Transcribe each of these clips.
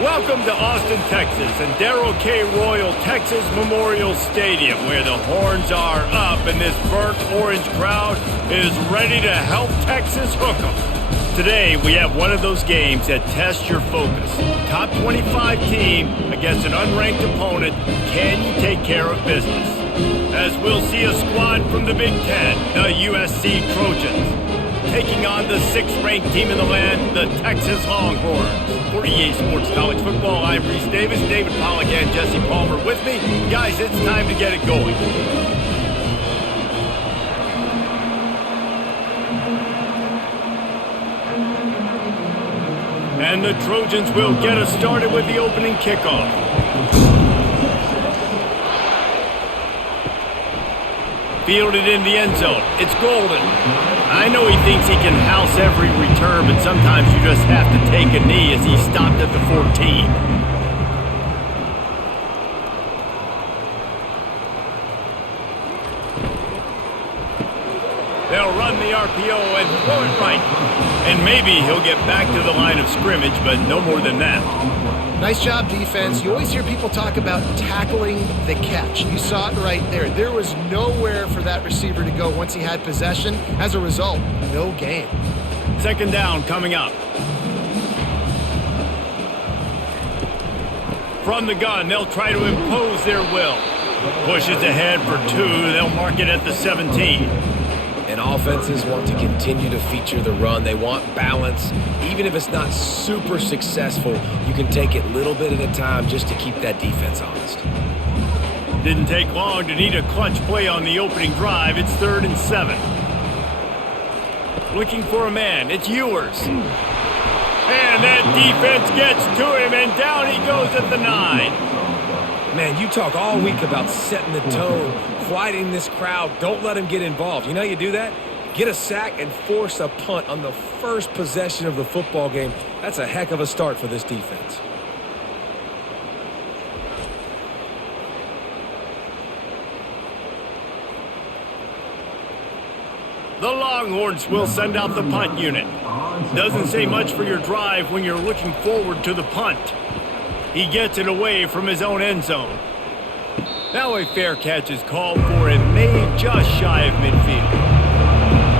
Welcome to Austin, Texas, and Darrell K. Royal Texas Memorial Stadium, where the horns are up and this burnt orange crowd is ready to help Texas hook 'em. Today, we have one of those games that tests your focus. Top 25 team against an unranked opponent. Can you take care of business? As we'll see a squad from the Big Ten, the USC Trojans, taking on the 6th-ranked team in the land, the Texas Longhorns. For EA Sports College Football, I'm Reese Davis, David Pollack, and Jesse Palmer with me. Guys, it's time to get it going. And the Trojans will get us started with the opening kickoff. Fielded in the end zone. It's Golden. I know he thinks he can house every return, but sometimes you just have to take a knee as he stopped at the 14. They'll run the RPO and throw it right. And maybe he'll get back to the line of scrimmage, but no more than that. Nice job, defense. You always hear people talk about tackling the catch. You saw it right there. There was nowhere for that receiver to go once he had possession. As a result, no gain. Second down coming up. From the gun, they'll try to impose their will. Pushes ahead for 2. They'll mark it at the 17. And offenses want to continue to feature the run. They want balance. Even if it's not super successful, you can take it little bit at a time just to keep that defense honest. Didn't take long to need a clutch play on the opening drive. It's 3rd and 7. Looking for a man. It's Ewers. And that defense gets to him, and down he goes at the 9. Man, you talk all week about setting the tone, quieting this crowd. Don't let them get involved. You know how you do that? Get a sack and force a punt on the first possession of the football game. That's a heck of a start for this defense. The Longhorns will send out the punt unit. Doesn't say much for your drive when you're looking forward to the punt. He gets it away from his own end zone. Now a fair catch is called for and made just shy of midfield.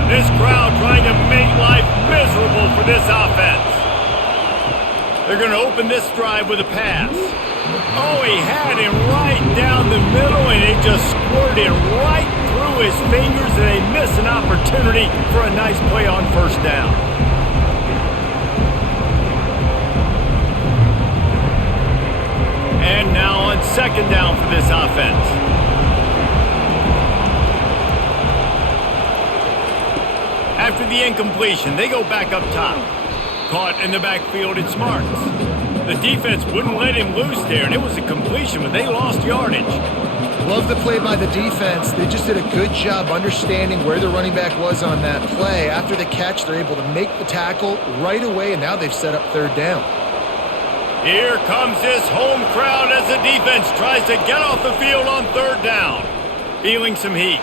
This crowd trying to make life miserable for this offense. They're going to open this drive with a pass. Oh, he had him right down the middle, and it just squirted right through his fingers, and they miss an opportunity for a nice play on first down. And now on second down for this offense. After the incompletion, they go back up top. Caught in the backfield, it's Marks. The defense wouldn't let him loose there, and it was a completion, but they lost yardage. Love the play by the defense. They just did a good job understanding where the running back was on that play. After the catch, they're able to make the tackle right away, and now they've set up third down. Here comes this home crowd as the defense tries to get off the field on third down. Feeling some heat.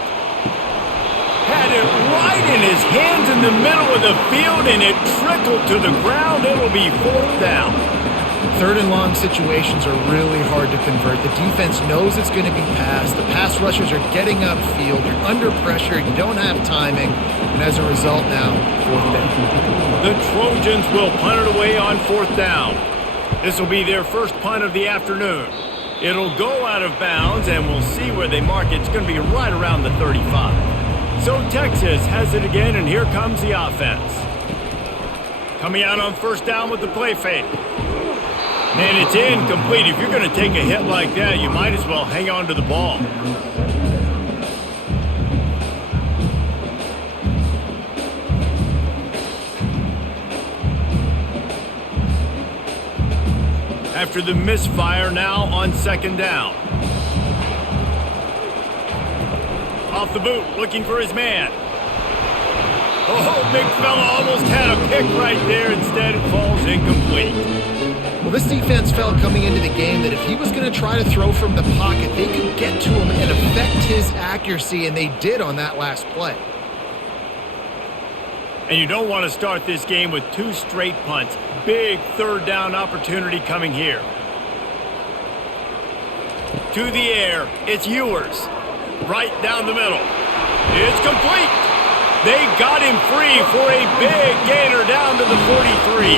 Had it right in his hands in the middle of the field, and it trickled to the ground. It'll be 4th down. Third and long situations are really hard to convert. The defense knows it's going to be passed. The pass rushers are getting upfield. You're under pressure. You don't have timing. And as a result now, 4th down. The Trojans will punt it away on 4th down. This will be their first punt of the afternoon. It'll go out of bounds, and we'll see where they mark it. It's going to be right around the 35. So Texas has it again, and here comes the offense. Coming out on first down with the play fake. And it's incomplete. If you're going to take a hit like that, you might as well hang on to the ball. After the misfire, now on second down. Off the boot, looking for his man. Oh, big fella almost had a pick right there. Instead, it falls incomplete. Well, this defense felt coming into the game that if he was going to try to throw from the pocket, they could get to him and affect his accuracy, and they did on that last play. And you don't want to start this game with 2 straight punts. Big third down opportunity coming here. To the air, it's Ewers. Right down the middle. It's complete. They got him free for a big gainer down to the 43.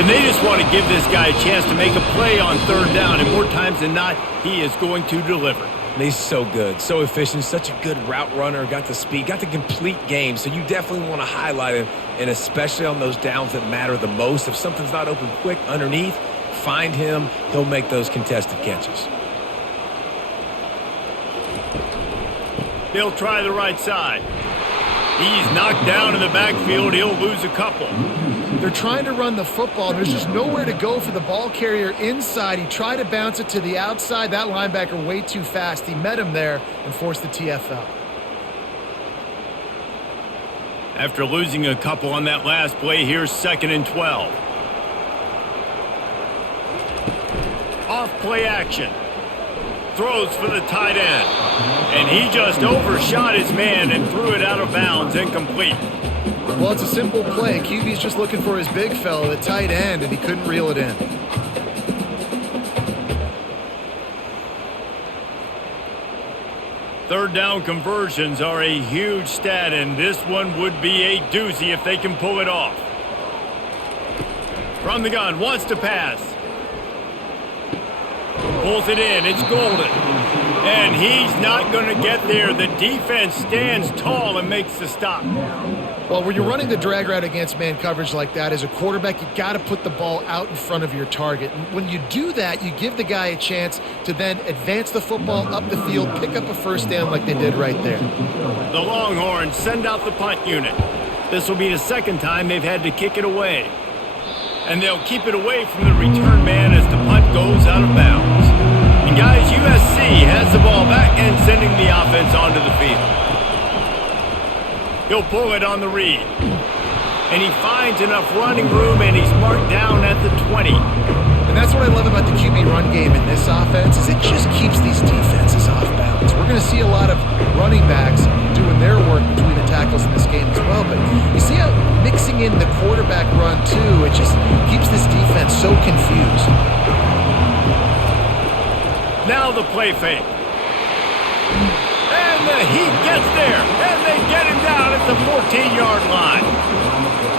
And they just want to give this guy a chance to make a play on third down. And more times than not, he is going to deliver. And he's so good, so efficient, such a good route runner, got the speed, got the complete game. So you definitely want to highlight him, and especially on those downs that matter the most. If something's not open quick underneath, find him. He'll make those contested catches. They'll try the right side. He's knocked down in the backfield. He'll lose a couple. They're trying to run the football. There's just nowhere to go for the ball carrier inside. He tried to bounce it to the outside. That linebacker way too fast. He met him there and forced the TFL. After losing a couple on that last play, here's 2nd and 12. Off play action. Throws for the tight end. And he just overshot his man and threw it out of bounds, incomplete. Well, it's a simple play. QB's just looking for his big fella, the tight end, and he couldn't reel it in. Third down conversions are a huge stat, and this one would be a doozy if they can pull it off. From the gun, wants to pass. Pulls it in, it's Golden. And he's not going to get there. The defense stands tall and makes the stop. Well, when you're running the drag route against man coverage like that, as a quarterback, you got to put the ball out in front of your target. And when you do that, you give the guy a chance to then advance the football up the field, pick up a first down like they did right there. The Longhorns send out the punt unit. This will be the 2nd time they've had to kick it away. And they'll keep it away from the return man as the punt goes out of bounds. And guys, USC has the ball back and sending the offense onto the field. He'll pull it on the read. And he finds enough running room, and he's marked down at the 20. And that's what I love about the QB run game in this offense, is it just keeps these defenses off balance. We're going to see a lot of running backs doing their work between the tackles in this game as well. But you see how mixing in the quarterback run, too, it just keeps this defense so confused. Now the play fake. And he gets there, and they get him down at the 14-yard line.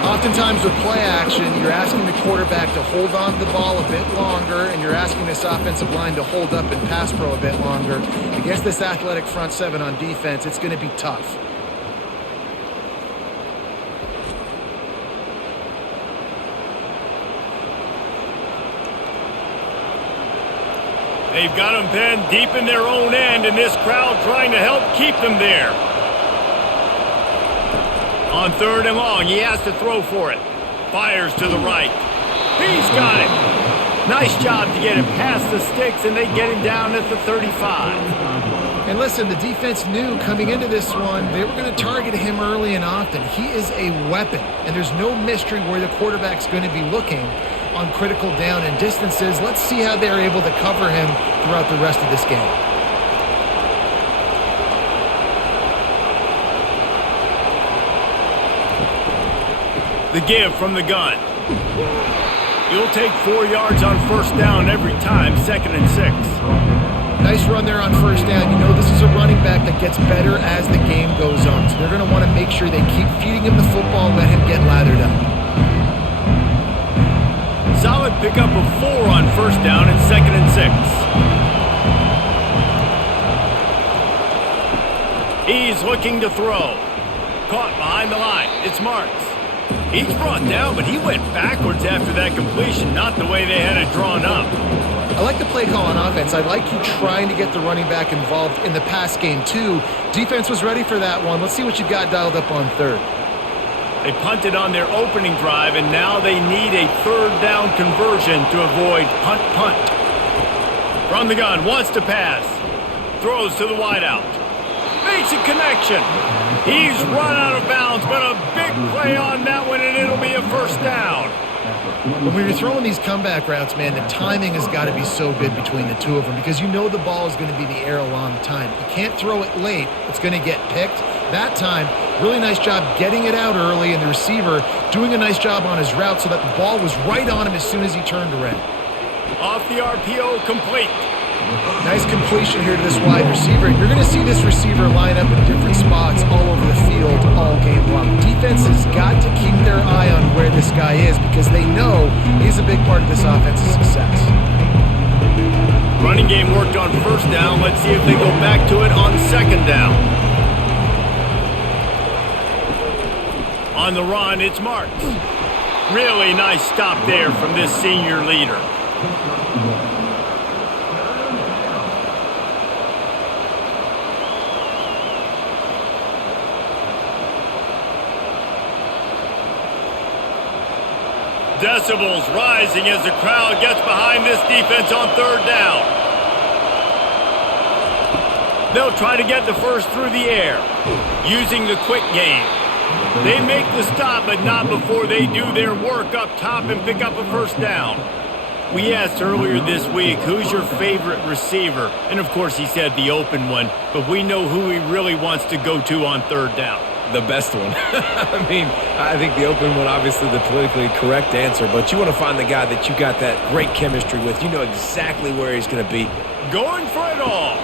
Oftentimes with play action, you're asking the quarterback to hold on to the ball a bit longer, and you're asking this offensive line to hold up and pass pro a bit longer. Against this athletic front seven on defense, it's going to be tough. They've got them pinned deep in their own end, and this crowd trying to help keep them there. On 3rd and long, he has to throw for it. Fires to the right. He's got it. Nice job to get him past the sticks, and they get him down at the 35. And listen, the defense knew coming into this one, they were going to target him early and often. He is a weapon, and there's no mystery where the quarterback's going to be looking on critical down and distances. Let's see how they're able to cover him throughout the rest of this game. The give from the gun. You'll take 4 yards on first down every time, 2nd and 6. Nice run there on first down. You know this is a running back that gets better as the game goes on. So they're going to want to make sure they keep feeding him the football and let him get lathered up. Solid pickup of 4 on first down and 2nd and 6. He's looking to throw. Caught behind the line. It's Marks. He's brought down, but he went backwards after that completion, not the way they had it drawn up. I like the play call on offense. I like you trying to get the running back involved in the pass game, too. Defense was ready for that one. Let's see what you've got dialed up on 3rd. They punted on their opening drive, and now they need a 3rd down conversion to avoid punt. From the gun, wants to pass. Throws to the wideout. Makes a connection. He's run out of bounds, but a big play on that one, and it'll be a first down. When you're throwing these comeback routes, man, the timing has got to be so good between the two of them because you know the ball is going to be in the air a long time. You can't throw it late. It's going to get picked. That time, really nice job getting it out early, and the receiver doing a nice job on his route so that the ball was right on him as soon as he turned around. Off the RPO, complete. Nice completion here to this wide receiver. You're going to see this receiver line up in different spots all over the field all game long. Defense has got to keep their eye on where this guy is because they know he's a big part of this offense's success. Running game worked on first down. Let's see if they go back to it on second down. On the run, it's Marks. Really nice stop there from this senior leader. Decibels rising as the crowd gets behind this defense on third down. They'll try to get the first through the air, using the quick game. They make the stop, but not before they do their work up top and pick up a first down. We asked earlier this week, who's your favorite receiver? And of course he said the open one, but we know who he really wants to go to on third down. The best one. I mean, I think the open one, obviously the politically correct answer, but you want to find the guy that you got that great chemistry with. You know exactly where he's going to be. Going for it all.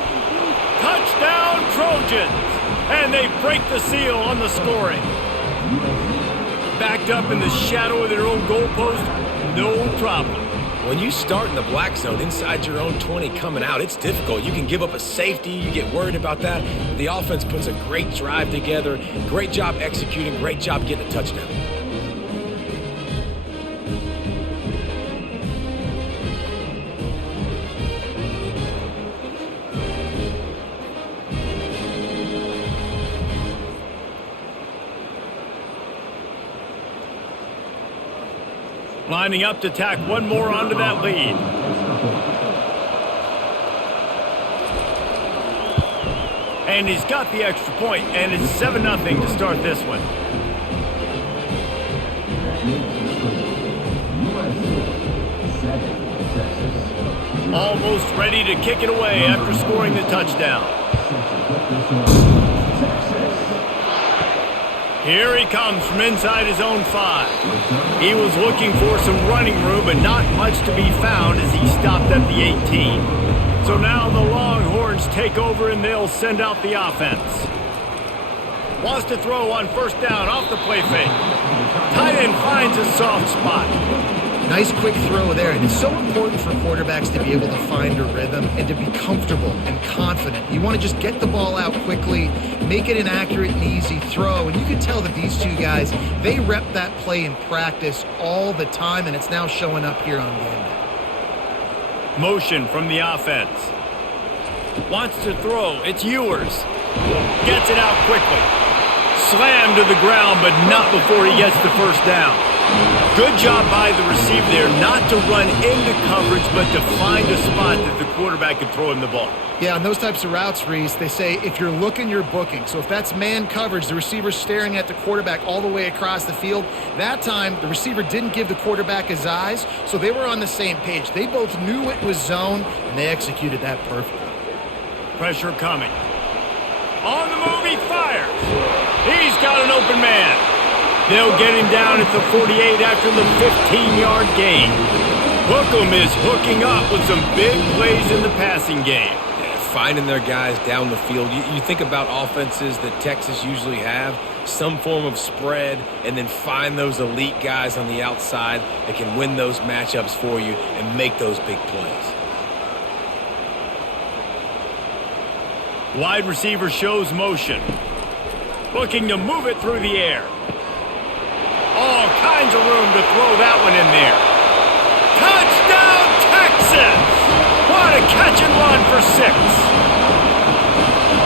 Touchdown, Trojans. And they break the seal on the scoring. Backed up in the shadow of their own goalpost, no problem. When you start in the black zone inside your own 20 coming out, it's difficult. You can give up a safety. You get worried about that. The offense puts a great drive together. Great job executing. Great job getting a touchdown. Lining up to tack one more onto that lead. And he's got the extra point, and it's 7-0 to start this one. Almost ready to kick it away after scoring the touchdown. Here he comes from inside his own 5. He was looking for some running room, but not much to be found as he stopped at the 18. So now the Longhorns take over and they'll send out the offense. Wants to throw on first down off the play fake. Tight end finds a soft spot. Nice quick throw there, and it's so important for quarterbacks to be able to find a rhythm and to be comfortable and confident. You want to just get the ball out quickly, make it an accurate and easy throw, and you can tell that these two guys, they rep that play in practice all the time, and it's now showing up here on game day. Motion from the offense. Wants to throw. It's Ewers. Gets it out quickly. Slammed to the ground, but not before he gets the first down. Good job by the receiver there not to run into coverage, but to find a spot that the quarterback can throw him the ball. Yeah, on those types of routes, Reese, they say if you're looking, you're booking. So if that's man coverage, the receiver's staring at the quarterback all the way across the field. That time, the receiver didn't give the quarterback his eyes, so they were on the same page. They both knew it was zone, and they executed that perfectly. Pressure coming. On the move, he fires. He's got an open man. They'll get him down at the 48 after the 15-yard gain. Hookem is hooking up with some big plays in the passing game. Yeah, finding their guys down the field. You think about offenses that Texas usually have, some form of spread, and then find those elite guys on the outside that can win those matchups for you and make those big plays. Wide receiver shows motion. Looking to move it through the air. All kinds of room to throw that one in there. Touchdown, Texas! What a catch and run for 6.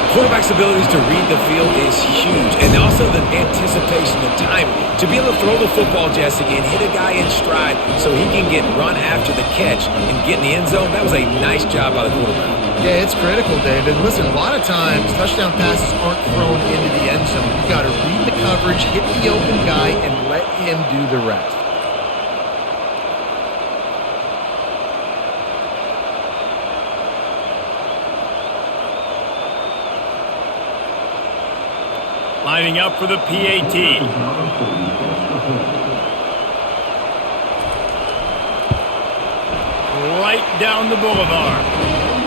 Quarterback's abilities to read the field is huge, and also the anticipation, the timing. To be able to throw the football, Jesse, and hit a guy in stride so he can get run after the catch and get in the end zone, that was a nice job by the quarterback. Yeah, it's critical, David. Listen, a lot of times touchdown passes aren't thrown into the end zone. You've got to read the coverage, hit the open guy, and let him do the rest. Lining up for the PAT. Right down the boulevard.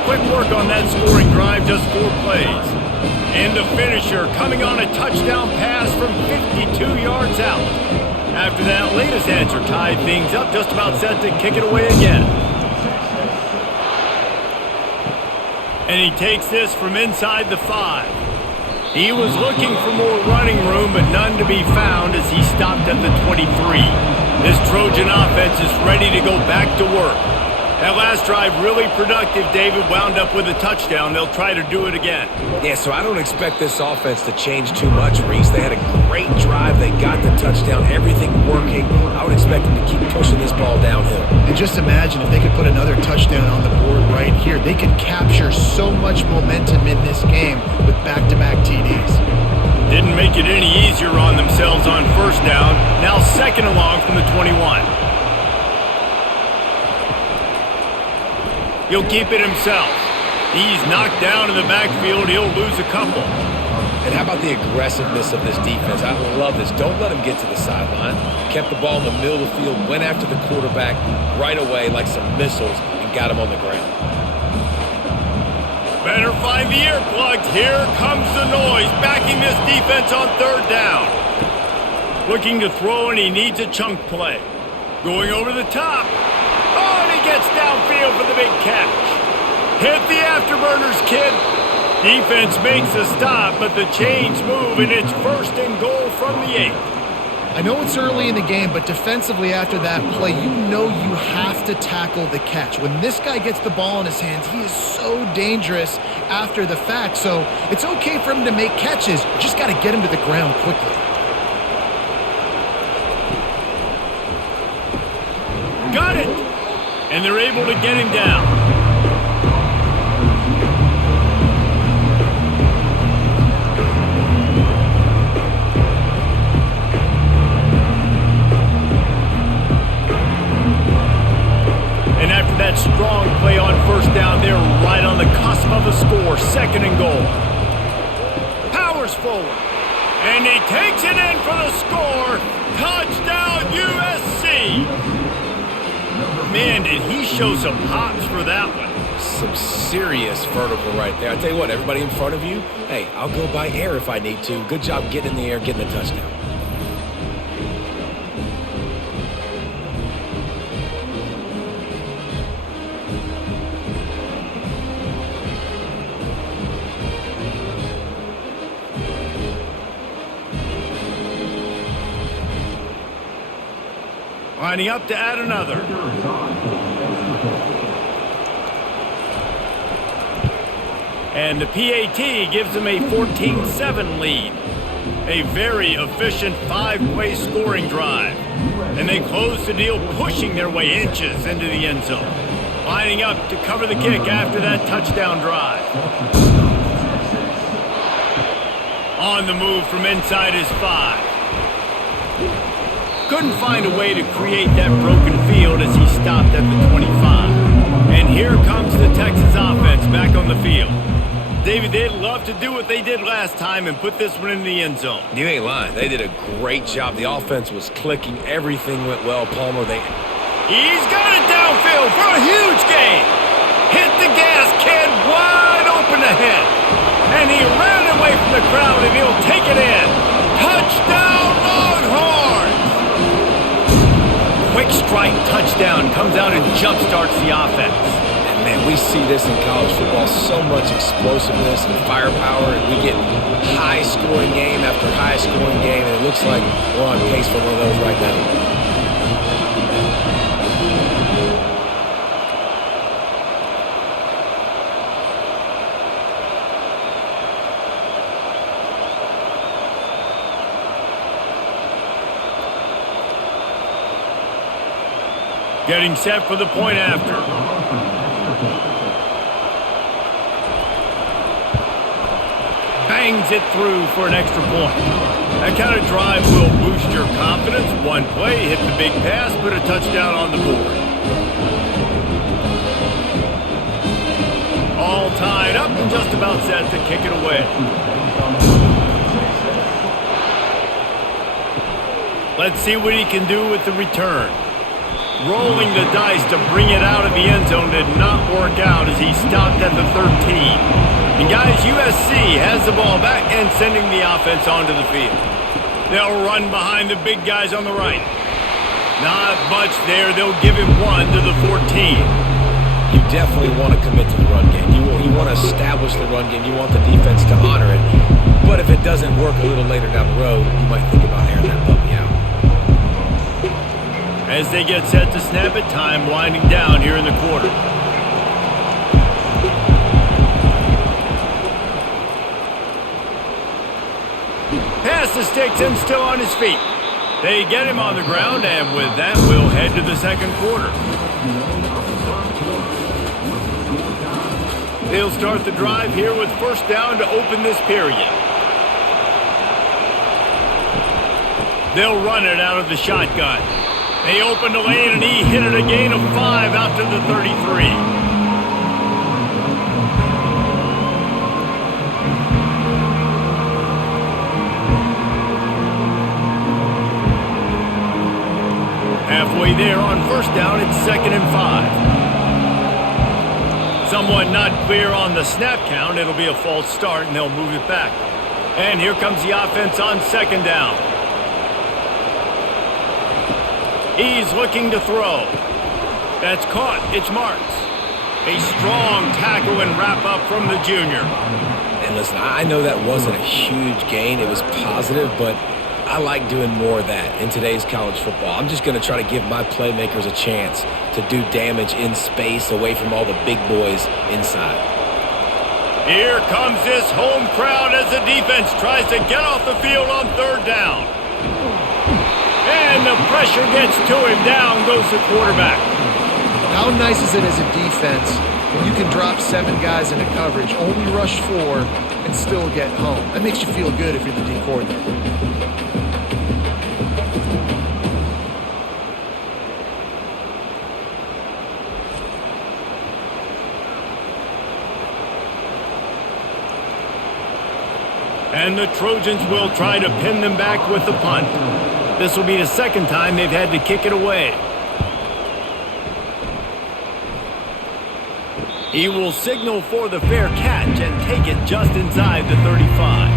Quick work on that scoring drive, just 4 plays. And the finisher coming on a touchdown pass from 52 yards out. After that latest answer tied things up, just about set to kick it away again. And he takes this from inside the 5. He was looking for more running room, but none to be found as he stopped at the 23. This Trojan offense is ready to go back to work. That last drive really productive. David wound up with a touchdown. They'll try to do it again. Yeah, so I don't expect this offense to change too much, Reese. They had a great drive. They got the touchdown. Everything working. I would expect them to keep pushing this ball downhill. And just imagine if they could put another touchdown on the board right here. They could capture so much momentum in this game with back-to-back TDs. Didn't make it any easier on themselves on first down. Now second along from the 21. He'll keep it himself. He's knocked down in the backfield. He'll lose a couple. And how about the aggressiveness of this defense? I love this. Don't let him get to the sideline. Kept the ball in the middle of the field, went after the quarterback right away like some missiles, and got him on the ground. Better find the earplugs. Here comes the noise, backing this defense on third down. Looking to throw, and he needs a chunk play. Going over the top. Oh, and he gets downfield for the big catch. Hit the afterburners, kid. Defense makes a stop, but the chains move, and it's 1st and goal from the 8. I know it's early in the game, but defensively after that play, you know you have to tackle the catch. When this guy gets the ball in his hands, he is so dangerous after the fact. So it's okay for him to make catches. You just got to get him to the ground quickly. Got it! And they're able to get him down. And after that strong play on first down, they're right on the cusp of a score. 2nd and goal. Powers forward. And he takes it in for the score. Touchdown USC! Man, did he show some hops for that one. Some serious vertical right there. I tell you what, everybody in front of you, hey, I'll go by air if I need to. Good job getting in the air, getting the touchdown. Lining up to add another. And the PAT gives them a 14-7 lead. A very efficient 5-play scoring drive. And they close the deal, pushing their way inches into the end zone. Lining up to cover the kick after that touchdown drive. On the move from inside his 5. Couldn't find a way to create that broken field as he stopped at the 25. And here comes the Texas offense back on the field. David, they'd love to do what they did last time and put this one in the end zone. You ain't lying. They did a great job. The offense was clicking. Everything went well. Palmer, He's got it downfield for a huge gain. Hit the gas, kid. Wide open ahead. And he ran away from the crowd, and he'll take it in. Touchdown, Longhorns! Quick strike touchdown comes out and jump-starts the offense. And man, we see this in college football, so much explosiveness and firepower, and we get high-scoring game after high-scoring game, and it looks like we're on pace for one of those right now. Getting set for the point after. Bangs it through for an extra point. That kind of drive will boost your confidence. One play, hit the big pass, put a touchdown on the board. All tied up and just about set to kick it away. Let's see what he can do with the return. Rolling the dice to bring it out of the end zone did not work out as he stopped at the 13. And guys, USC has the ball back and sending the offense onto the field. They'll run behind the big guys on the right. Not much there. They'll give him one to the 14. You definitely want to commit to the run game. You want to establish the run game. You want the defense to honor it. But if it doesn't work a little later down the road, you might think about airing that puppy out. As they get set to snap it, time winding down here in the quarter. Pass the sticks and still on his feet. They get him on the ground, and with that, we'll head to the second quarter. They'll start the drive here with first down to open this period. They'll run it out of the shotgun. They open the lane, and he hit it a gain of 5 out to the 33. Halfway there on first down, it's 2nd and 5. Someone not clear on the snap count. It'll be a false start, and they'll move it back. And here comes the offense on 2nd down. He's looking to throw. That's caught. It's Marks. A strong tackle and wrap up from the junior. And listen, I know that wasn't a huge gain. It was positive, but I like doing more of that in today's college football. I'm just going to try to give my playmakers a chance to do damage in space away from all the big boys inside. Here comes this home crowd as the defense tries to get off the field on 3rd down. And the pressure gets to him. Down goes the quarterback. How nice is it as a defense when you can drop 7 guys into coverage, only rush 4, and still get home? That makes you feel good if you're the D coordinator. And the Trojans will try to pin them back with the punt. This will be the 2nd time they've had to kick it away. He will signal for the fair catch and take it just inside the 35.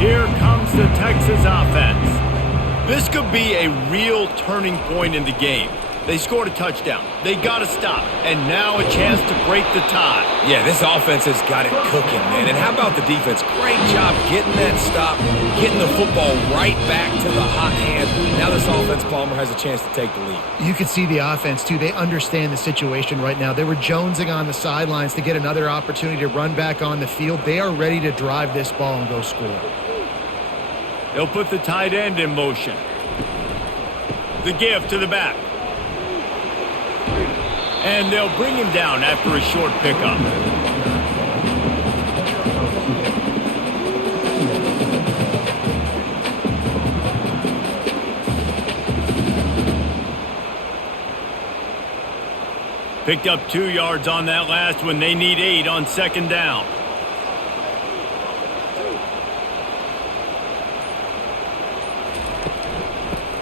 Here comes the Texas offense. This could be a real turning point in the game. They scored a touchdown. They got to stop. And now a chance to break the tie. Yeah, this offense has got it cooking, man. And how about the defense? Great job getting that stop, getting the football right back to the hot hand. Now this offense, Palmer, has a chance to take the lead. You can see the offense, too. They understand the situation right now. They were jonesing on the sidelines to get another opportunity to run back on the field. They are ready to drive this ball and go score. They'll put the tight end in motion. The give to the back. And they'll bring him down after a short pickup. Picked up 2 yards on that last one. They need 8 on 2nd down.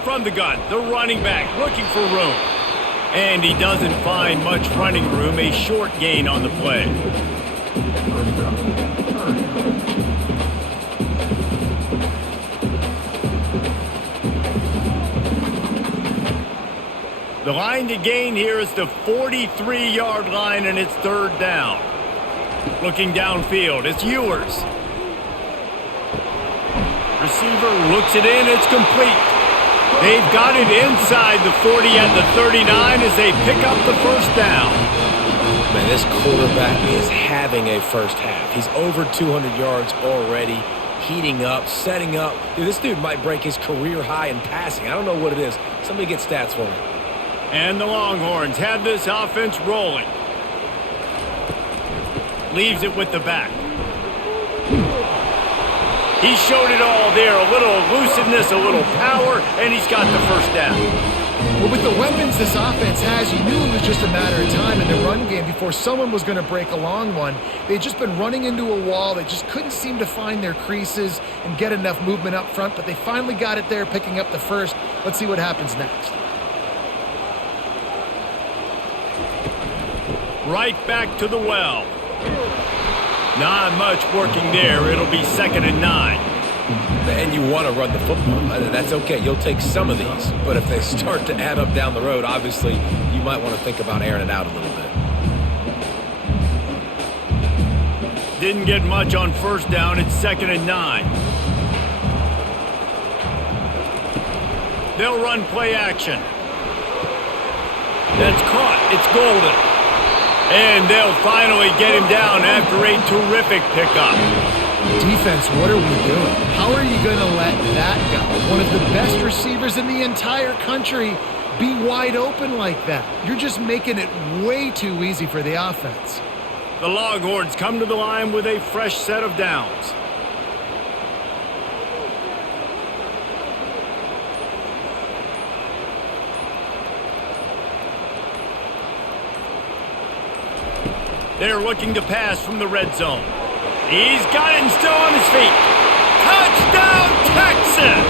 From the gun, the running back looking for room. And he doesn't find much running room, a short gain on the play. The line to gain here is the 43-yard line, and it's 3rd down. Looking downfield, it's Ewers. Receiver looks it in, it's complete. They've got it inside the 40 at the 39 as they pick up the first down. Man, this quarterback is having a first half. He's over 200 yards already, heating up, setting up. Dude, this dude might break his career high in passing. I don't know what it is. Somebody get stats for me. And the Longhorns have this offense rolling. Leaves it with the back. He showed it all there, a little elusiveness, a little power, and he's got the first down. Well, with the weapons this offense has, you knew it was just a matter of time, and the run game before someone was going to break a long one. They'd just been running into a wall. They just couldn't seem to find their creases and get enough movement up front, but they finally got it there, picking up the first. Let's see what happens next. Right back to the well. Not much working there. It'll be 2nd and 9. And you want to run the football. That's okay. You'll take some of these. But if they start to add up down the road, obviously, you might want to think about airing it out a little bit. Didn't get much on 1st down. It's 2nd and 9. They'll run play action. That's caught. It's Golden. And they'll finally get him down after a terrific pickup. Defense, what are we doing? How are you going to let that guy, one of the best receivers in the entire country, be wide open like that? You're just making it way too easy for the offense. The Longhorns come to the line with a fresh set of downs. They're looking to pass from the red zone. He's got it and still on his feet. Touchdown, Texas!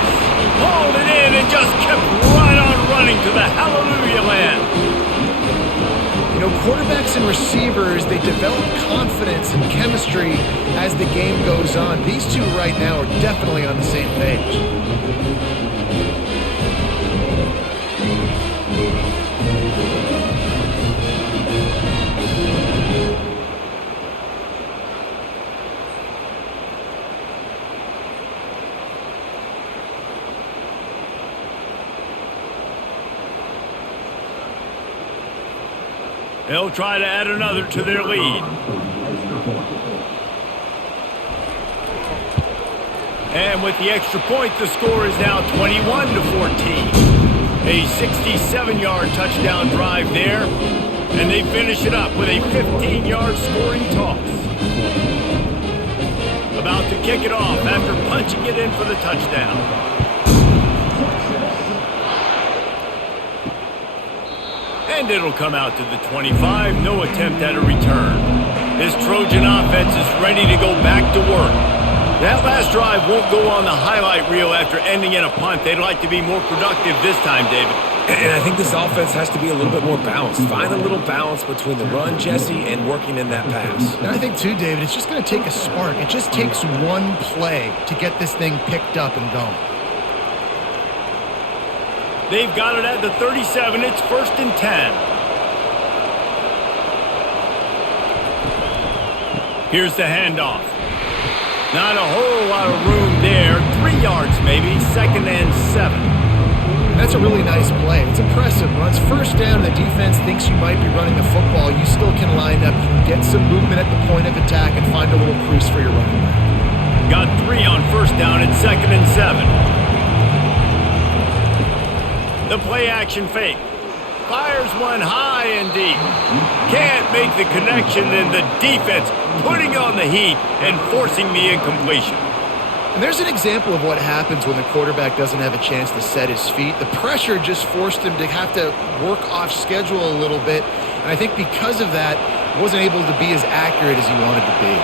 Hauled it in and just kept right on running to the hallelujah land. You know, quarterbacks and receivers, they develop confidence and chemistry as the game goes on. These two right now are definitely on the same page. They'll try to add another to their lead. And with the extra point, the score is now 21-14. A 67-yard touchdown drive there. And they finish it up with a 15-yard scoring toss. About to kick it off after punching it in for the touchdown. And it'll come out to the 25. No attempt at a return. This Trojan offense is ready to go back to work. That last drive won't go on the highlight reel after ending in a punt. They'd like to be more productive this time, David. And I think this offense has to be a little bit more balanced. Find a little balance between the run, Jesse, and working in that pass. And I think, too, David, it's just going to take a spark. It just takes one play to get this thing picked up and going. They've got it at the 37. It's 1st and 10. Here's the handoff. Not a whole lot of room there. 3 yards maybe. 2nd and 7. That's a really nice play. It's impressive. When it's 1st down, the defense thinks you might be running the football. You still can line up. You can get some movement at the point of attack and find a little crease for your running back. Got 3 on 1st down. It's 2nd and 7. The play action fake. Fires one high and deep. Can't make the connection, and the defense putting on the heat and forcing the incompletion. And there's an example of what happens when the quarterback doesn't have a chance to set his feet. The pressure just forced him to have to work off schedule a little bit. And I think because of that, he wasn't able to be as accurate as he wanted to be.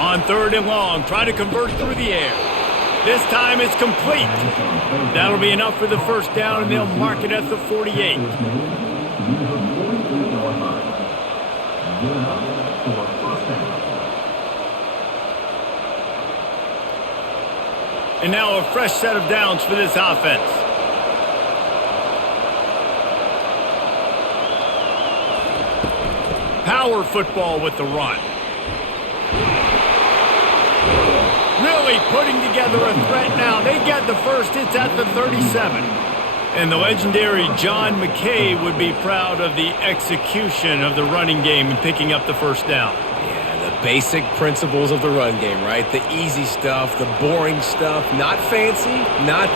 On 3rd and long, try to convert through the air. This time it's complete. That'll be enough for the 1st down, and they'll mark it at the 48. And now a fresh set of downs for this offense. Power football with the run. Really putting together a threat now. They get the 1st. It's at the 37. And the legendary John McKay would be proud of the execution of the running game and picking up the 1st down. Yeah, the basic principles of the run game, right? The easy stuff, the boring stuff, not fancy, not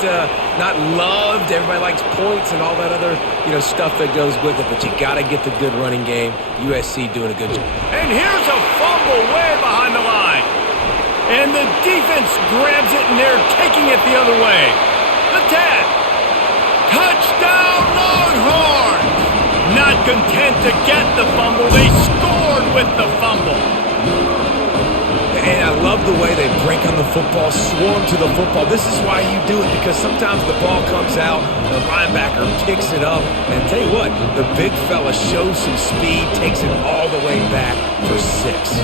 loved. Everybody likes points and all that other, stuff that goes with it. But you got to get the good running game. USC doing a good job. And here's a fumble way behind the line. And the defense grabs it, and they're taking it the other way. The 10. content to get the fumble. They scored with the fumble. And I love the way they break on the football, swarm to the football. This is why you do it, because sometimes the ball comes out, the linebacker picks it up, and tell you what, the big fella shows some speed, takes it all the way back for 6.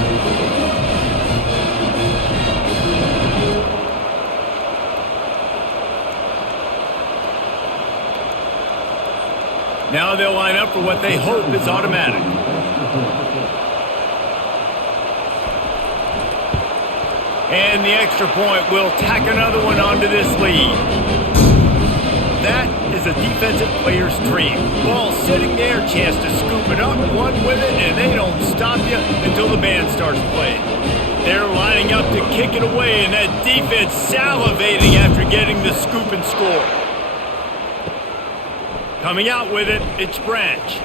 Now they'll line up for what they hope is automatic. And the extra point will tack another one onto this lead. That is a defensive player's dream. Ball sitting there, chance to scoop it up, run with it, and they don't stop you until the band starts playing. They're lining up to kick it away, and that defense salivating after getting the scoop and score. Coming out with it, it's Branch.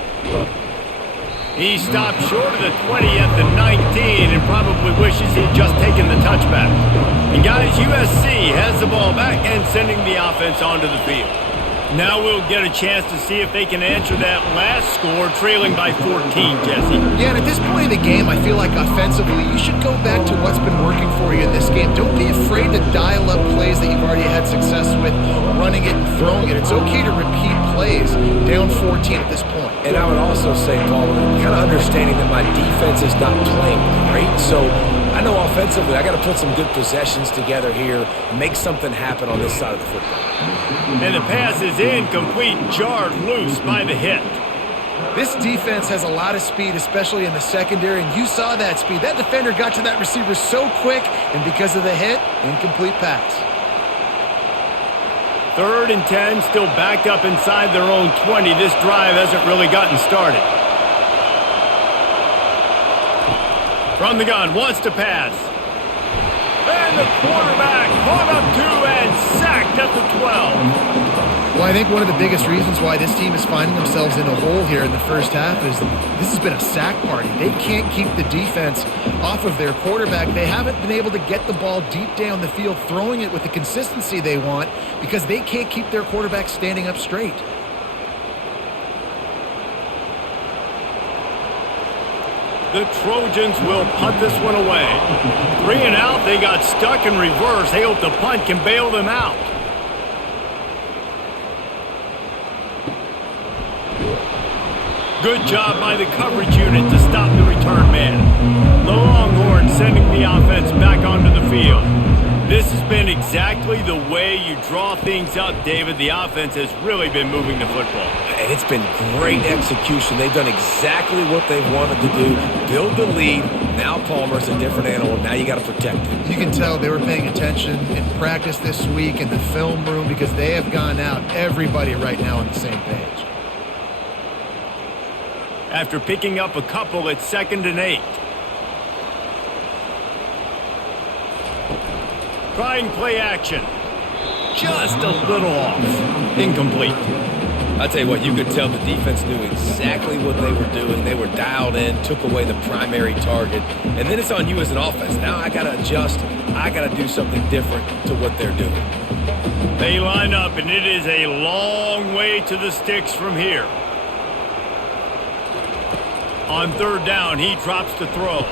He stopped short of the 20 at the 19 and probably wishes he'd just taken the touchback. And guys, USC has the ball back and sending the offense onto the field. Now we'll get a chance to see if they can answer that last score, trailing by 14, Jesse. Yeah, and at this point in the game, I feel like offensively, you should go back to what's been working for you in this game. Don't be afraid to dial up plays that you've already had success with, running it and throwing it. It's okay to repeat plays down 14 at this point. And I would also say, Paul, kind of understanding that my defense is not playing great, so I know offensively I got to put some good possessions together here, make something happen on this side of the football. And the pass is incomplete, jarred loose by the hit. This defense has a lot of speed, especially in the secondary, and you saw that speed. That defender got to that receiver so quick, and because of the hit, incomplete pass. 3rd and 10, still backed up inside their own 20. This drive hasn't really gotten started. From the gun, wants to pass. And the quarterback caught up 2 and sacked at the 12. Well, I think one of the biggest reasons why this team is finding themselves in a hole here in the first half is this has been a sack party. They can't keep the defense off of their quarterback. They haven't been able to get the ball deep down the field, throwing it with the consistency they want because they can't keep their quarterback standing up straight. The Trojans will punt this one away. 3 and out, they got stuck in reverse. They hope the punt can bail them out. Good job by the coverage unit to stop the return man. The Longhorns sending the offense back onto the field. This has been exactly the way you draw things up, David. The offense has really been moving the football. And it's been great execution. They've done exactly what they've wanted to do. Build the lead. Now Palmer's a different animal. Now you got to protect him. You can tell they were paying attention in practice this week in the film room because they have gone out, everybody right now on the same page. After picking up a couple, it's 2nd and 8. Trying play action. Just a little off. Incomplete. I'll tell you what, you could tell the defense knew exactly what they were doing. They were dialed in, took away the primary target, and then it's on you as an offense. Now I got to adjust. I got to do something different to what they're doing. They line up, and it is a long way to the sticks from here. On 3rd down, he drops to throw.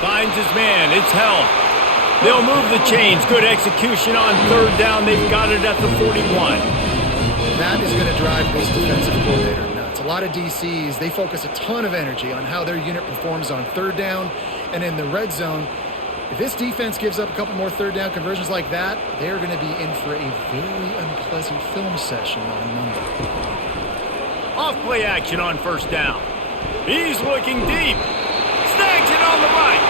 Finds his man. It's held. They'll move the chains. Good execution on 3rd down. They've got it at the 41. That is going to drive this defensive coordinator nuts. A lot of DCs, they focus a ton of energy on how their unit performs on 3rd down and in the red zone. If this defense gives up a couple more 3rd down conversions like that, they're going to be in for a very unpleasant film session on Monday. Off play action on 1st down. He's looking deep. Snags it on the right.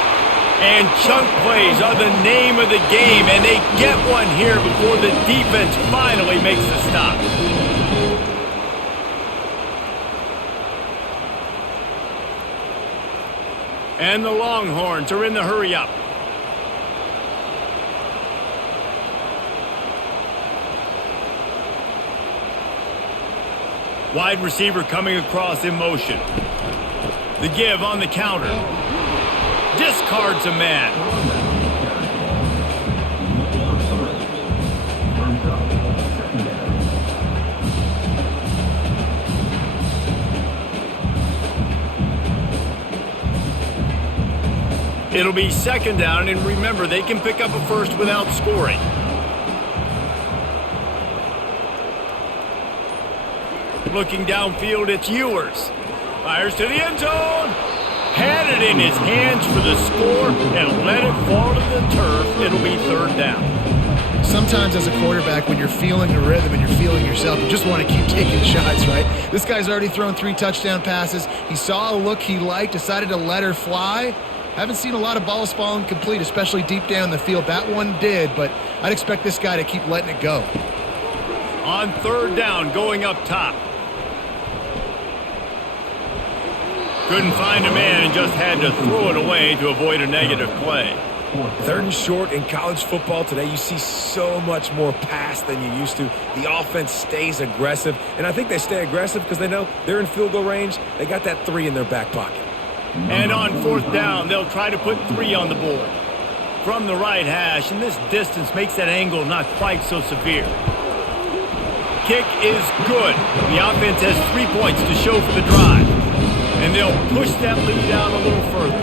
And chunk plays are the name of the game, and they get one here before the defense finally makes the stop. And the Longhorns are in the hurry-up. Wide receiver coming across in motion. The give on the counter. Discards a man. It'll be second down, and remember, they can pick up a first without scoring. Looking downfield, it's Ewers. Fires to the end zone. Had it in his hands for the score and let it fall to the turf. It'll be third down. Sometimes as a quarterback, when you're feeling the rhythm and you're feeling yourself, you just want to keep taking shots, right? This guy's already thrown 3 touchdown passes. He saw a look he liked, decided to let her fly. Haven't seen a lot of balls falling complete, especially deep down the field. That one did, but I'd expect this guy to keep letting it go. On third down, going up top. Couldn't find a man and just had to throw it away to avoid a negative play. Third and short in college football today, you see so much more pass than you used to. The offense stays aggressive, and I think they stay aggressive because they know they're in field goal range. They got that 3 in their back pocket. And on fourth down, they'll try to put 3 on the board. From the right hash, and this distance makes that angle not quite so severe. Kick is good. The offense has 3 points to show for the drive. And they'll push that lead out a little further.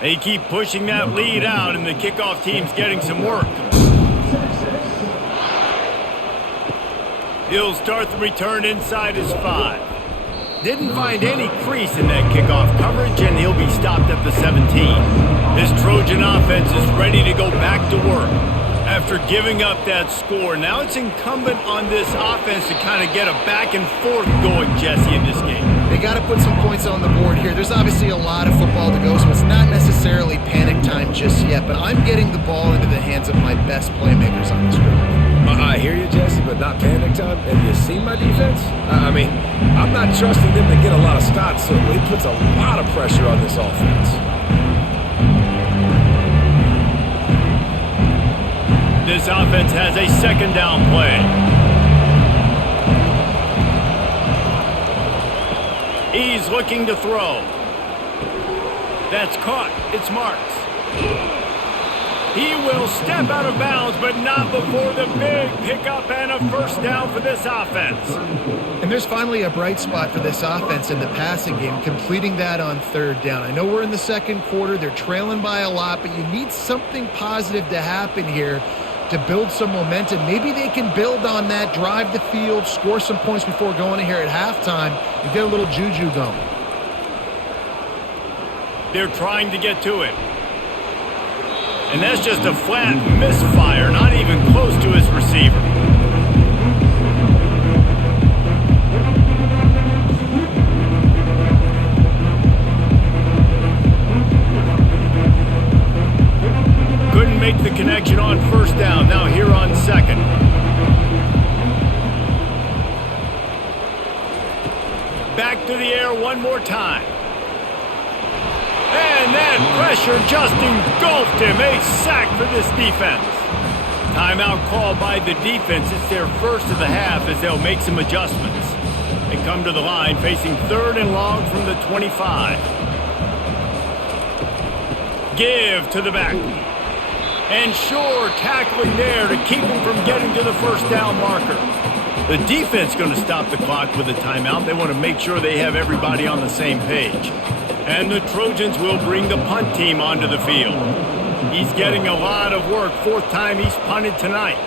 They keep pushing that lead out, and the kickoff team's getting some work. He'll start the return inside his 5. Didn't find any crease in that kickoff coverage, and he'll be stopped at the 17. This Trojan offense is ready to go back to work. After giving up that score, now it's incumbent on this offense to kind of get a back and forth going, Jesse, in this game. They got to put some points on the board here. There's obviously a lot of football to go, so it's not necessarily panic time just yet, but I'm getting the ball into the hands of my best playmakers on this drive. I hear you, Jesse, but not panic time. Have you seen my defense? I mean, I'm not trusting them to get a lot of stops, so it puts a lot of pressure on this offense. This offense has a second down play. He's looking to throw. That's caught. It's Marks. He will step out of bounds, but not before the big pickup and a first down for this offense. And there's finally a bright spot for this offense in the passing game, completing that on third down. I know we're in the second quarter. They're trailing by a lot, but you need something positive to happen here to build some momentum. Maybe they can build on that, drive the field, score some points before going in here at halftime, and get a little juju going. They're trying to get to it. And that's just a flat misfire, not even close to his receiver. Couldn't make the connection on first down. Now here on second. Back to the air one more time. And that pressure just engulfed him. A sack for this defense. Timeout called by the defense. It's their first of the half as they'll make some adjustments. They come to the line facing third and long from the 25. Give to the back. And sure, tackling there to keep him from getting to the first down marker. The defense going to stop the clock with a timeout. They want to make sure they have everybody on the same page. And the Trojans will bring the punt team onto the field. He's getting a lot of work. 4th time he's punted tonight.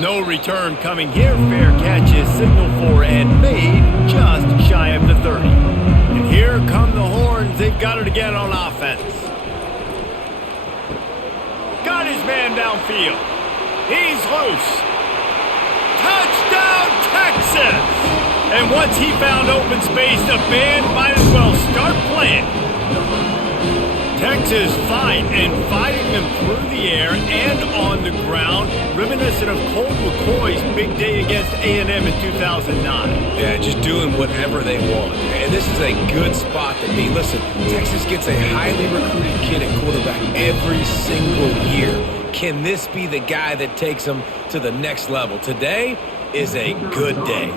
No return coming here. Fair catch is signaled for and made just shy of the 30. And here come the horns. They've got it again on offense. Got his man downfield. He's loose. Touchdown, Texas! And once he found open space, the band might as well start playing. Texas fighting them through the air and on the ground, reminiscent of Colt McCoy's big day against A&M in 2009. Yeah, just doing whatever they want. And this is a good spot to be. Listen, Texas gets a highly recruited kid at quarterback every single year. Can this be the guy that takes them to the next level? Today, is a good day.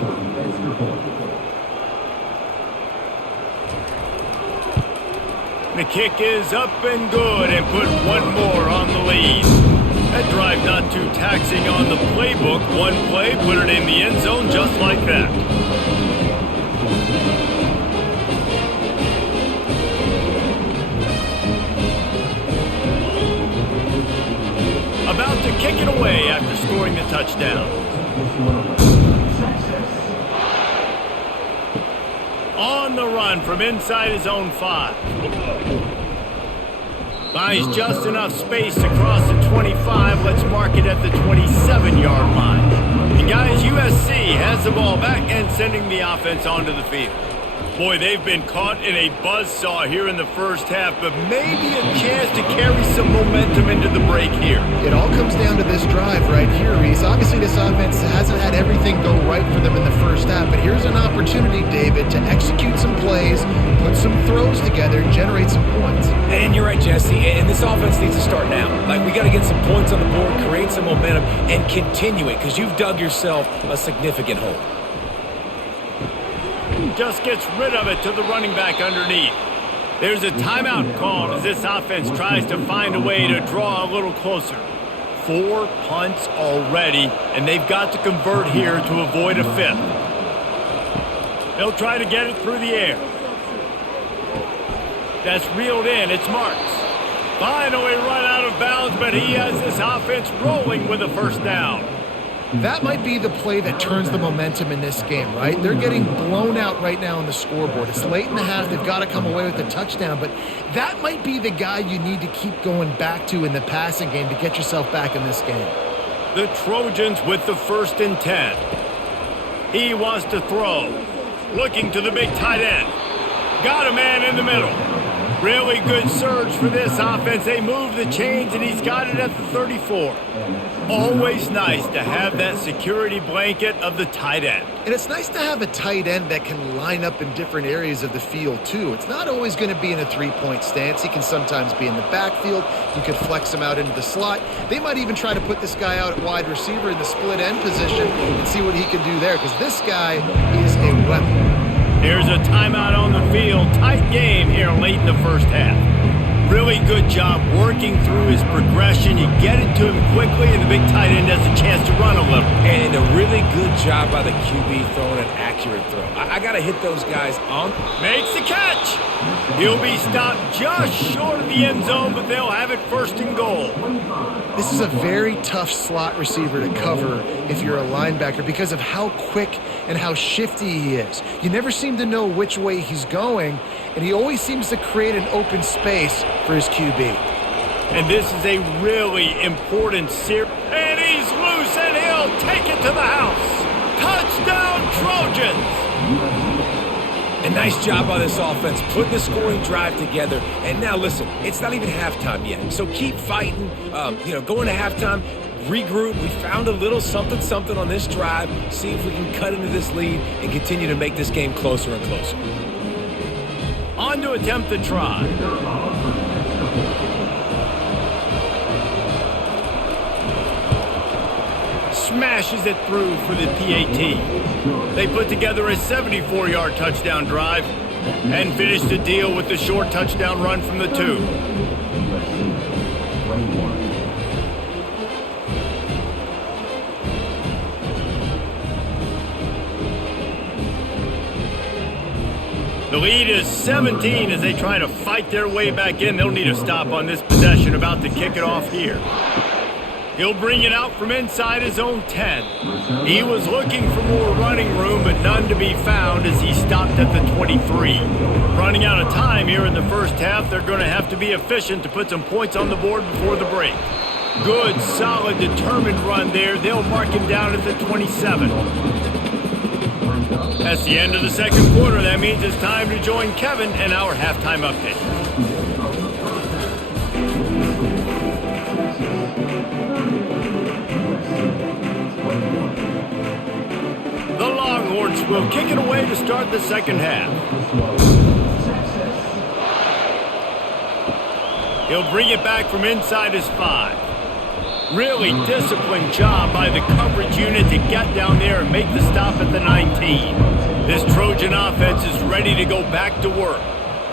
The kick is up and good and put one more on the lead. That drive not too taxing on the playbook. One play, put it in the end zone just like that. About to kick it away after scoring the touchdown. On the run from inside his own 5. Buys just enough space to cross the 25. Let's mark it at the 27-yard line. And guys, USC has the ball back and sending the offense onto the field. Boy, they've been caught in a buzzsaw here in the first half, but maybe a chance to carry some momentum into the break here. It all comes down to this drive right here, Reese. Obviously, this offense hasn't had everything go right for them in the first half, but here's an opportunity, David, to execute some plays, put some throws together, and generate some points. And you're right, Jesse, and this offense needs to start now. Like, we got to get some points on the board, create some momentum, and continue it, because you've dug yourself a significant hole. Just gets rid of it to the running back underneath. There's a timeout called as this offense tries to find a way to draw a little closer. 4 punts already, and they've got to convert here to avoid a 5th. They'll try to get it through the air. That's reeled in. It's Marks. Finally run out of bounds, but he has this offense rolling with a first down. That might be the play that turns the momentum in this game, right? They're getting blown out right now on the scoreboard. It's late in the half. They've got to come away with a touchdown, but that might be the guy you need to keep going back to in the passing game to get yourself back in this game. The Trojans with the 1st and 10. He wants to throw. Looking to the big tight end. Got a man in the middle. Really good surge for this offense. They move the chains, and he's got it at the 34. Always nice to have that security blanket of the tight end. And it's nice to have a tight end that can line up in different areas of the field, too. It's not always going to be in a three-point stance. He can sometimes be in the backfield. You could flex him out into the slot. They might even try to put this guy out at wide receiver in the split end position and see what he can do there, because this guy is a weapon. Here's a timeout on the field. Tight game here late in the first half. Really good job working through his progression. You get it to him quickly, and the big tight end has a chance to run a little. And a really good job by the QB throwing an accurate throw. I got to hit those guys on. Makes the catch. He'll be stopped just short of the end zone, but they'll have it 1st and goal. This is a very tough slot receiver to cover if you're a linebacker because of how quick and how shifty he is. You never seem to know which way he's going, and he always seems to create an open space for his QB. And this is a really important series. And he's loose, and he'll take it to the house. Touchdown, Trojans! A nice job by this offense, putting the scoring drive together. And now, listen, it's not even halftime yet. So keep fighting, going to halftime, regroup. We found a little something on this drive. See if we can cut into this lead and continue to make this game closer and closer. On to attempt the try. Smashes it through for the PAT. They put together a 74-yard touchdown drive and finish the deal with the short touchdown run from the 2. The lead is 17 as they try to fight their way back in. They'll need a stop on this possession, about to kick it off here. He'll bring it out from inside his own 10. He was looking for more running room, but none to be found as he stopped at the 23. Running out of time here in the first half, they're going to have to be efficient to put some points on the board before the break. Good, solid, determined run there. They'll mark him down at the 27. That's the end of the second quarter. That means it's time to join Kevin and our halftime update. The Longhorns will kick it away to start the second half. He'll bring it back from inside his 5. Really disciplined job by the coverage unit to get down there and make the stop at the 19. This Trojan offense is ready to go back to work.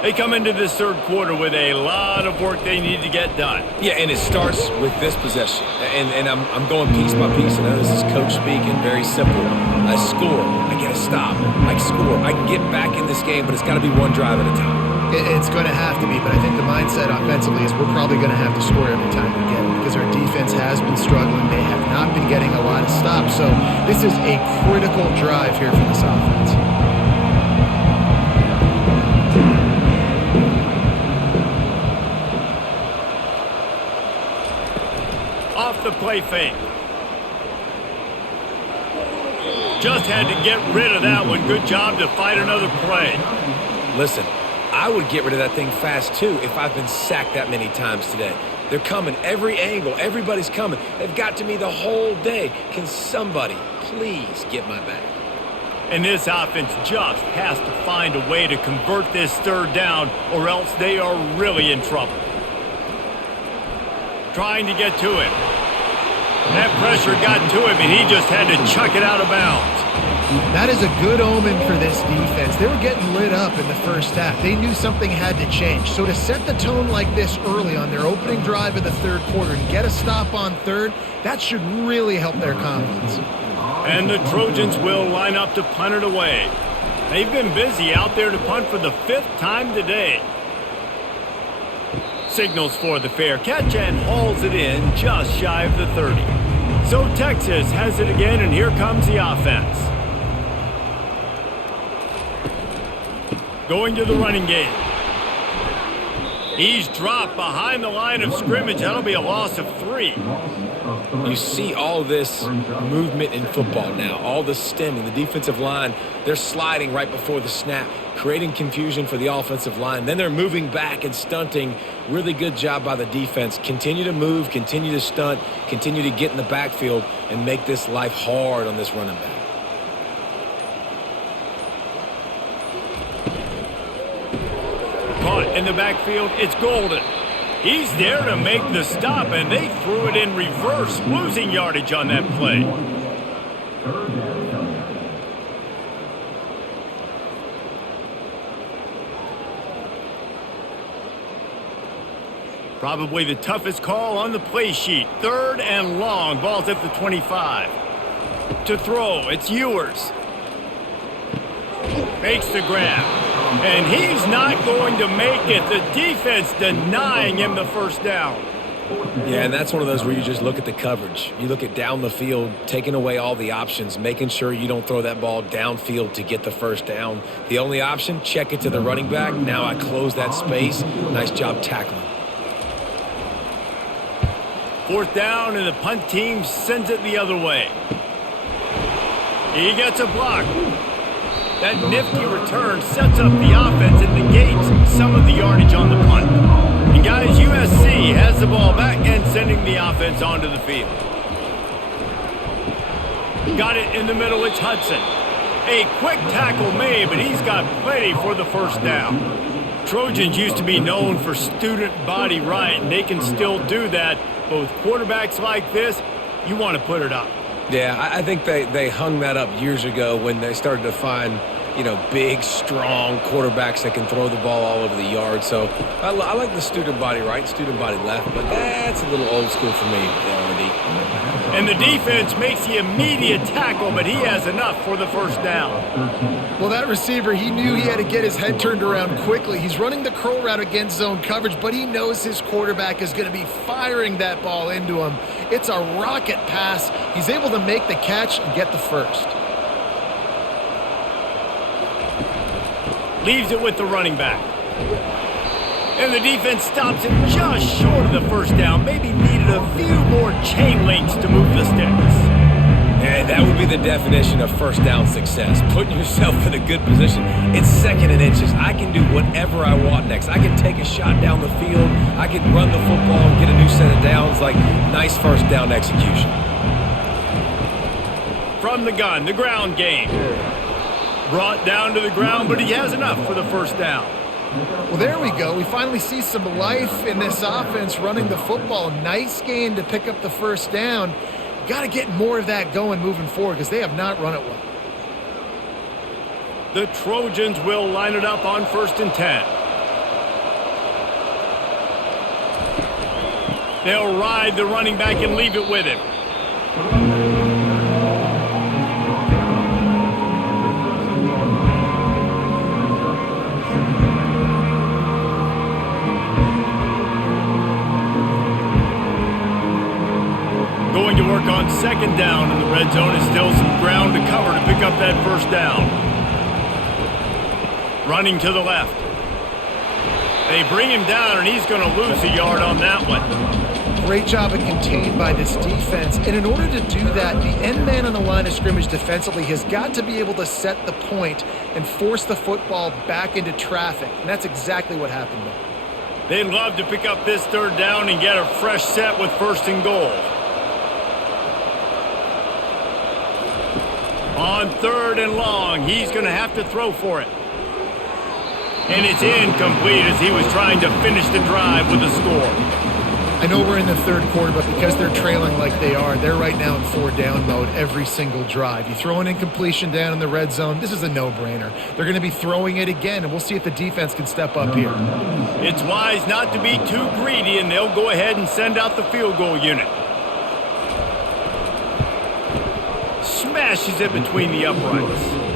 They come into this third quarter with a lot of work they need to get done. Yeah, and it starts with this possession. And I'm going piece by piece. I know this is coach speaking, very simple. I score, I get a stop, I score. I can get back in this game, but it's got to be one drive at a time. It's going to have to be, but I think the mindset offensively is we're probably going to have to score every time we get it because our defense has been struggling. They have not been getting a lot of stops. So this is a critical drive here for this offense. Off the play fake. Just had to get rid of that one. Good job to fight another play. Listen, I would get rid of that thing fast, too, if I've been sacked that many times today. They're coming every angle. Everybody's coming. They've got to me the whole day. Can somebody please get my back? And this offense just has to find a way to convert this third down, or else they are really in trouble. Trying to get to him. That pressure got to him, and he just had to chuck it out of bounds. That is a good omen for this defense. They were getting lit up in the first half. They knew something had to change. So to set the tone like this early on their opening drive of the third quarter and get a stop on third, that should really help their confidence. And the Trojans will line up to punt it away. They've been busy out there to punt for the 5th time today. Signals for the fair catch and hauls it in just shy of the 30. So Texas has it again, and here comes the offense. Going to the running game. He's dropped behind the line of scrimmage. That'll be a loss of 3. You see all this movement in football now, all the stemming, the defensive line, they're sliding right before the snap, creating confusion for the offensive line. Then they're moving back and stunting. Really good job by the defense. Continue to move, continue to stunt, continue to get in the backfield and make this life hard on this running back. Caught in the backfield, it's Golden. He's there to make the stop, and they threw it in reverse, losing yardage on that play. Probably the toughest call on the play sheet. 3rd and long, ball's at the 25. To throw, it's Ewers. Makes the grab. And he's not going to make it. The defense denying him the first down. Yeah, and that's one of those where you just look at the coverage. You look at down the field, taking away all the options, making sure you don't throw that ball downfield to get the first down. The only option, check it to the running back. Now I close that space. Nice job tackling. 4th down, and the punt team sends it the other way. He gets a block. That nifty return sets up the offense and negates some of the yardage on the punt. And guys, USC has the ball back and sending the offense onto the field. Got it in the middle, it's Hudson. A quick tackle made, but he's got plenty for the first down. Trojans used to be known for student body right, and they can still do that. Both quarterbacks like this, you want to put it up. Yeah, I think they hung that up years ago when they started to find, big, strong quarterbacks that can throw the ball all over the yard. So I like the student body right, student body left, but that's a little old school for me, Andy. And the defense makes the immediate tackle, but he has enough for the first down. Well, that receiver, he knew he had to get his head turned around quickly. He's running the curl route against zone coverage, but he knows his quarterback is going to be firing that ball into him. It's a rocket pass. He's able to make the catch and get the first. Leaves it with the running back. And the defense stops him just short of the first down. Maybe needed a few more chain links to move the sticks. And that would be the definition of first down success. Putting yourself in a good position. It's 2nd and inches. I can do whatever I want next. I can take a shot down the field. I can run the football and get a new set of downs. Like, nice first down execution. From the gun, the ground game. Brought down to the ground, but he has enough for the first down. Well, there we go. We finally see some life in this offense running the football. Nice gain to pick up the first down. Got to get more of that going moving forward because they have not run it well. The Trojans will line it up on 1st and 10. They'll ride the running back and leave it with him. Going to work on 2nd down in the red zone. Is still some ground to cover to pick up that first down. Running to the left. They bring him down, and he's going to lose a yard on that one. Great job of contained by this defense. And in order to do that, the end man on the line of scrimmage defensively has got to be able to set the point and force the football back into traffic. And that's exactly what happened there. They'd love to pick up this 3rd down and get a fresh set with 1st and goal. On 3rd and long, he's going to have to throw for it. And it's incomplete as he was trying to finish the drive with a score. I know we're in the 3rd quarter, but because they're trailing like they are, they're right now in 4-down mode every single drive. You throw an incompletion down in the red zone, this is a no-brainer. They're going to be throwing it again, and we'll see if the defense can step up here. It's wise not to be too greedy, and they'll go ahead and send out the field goal unit. Smashes it between the uprights.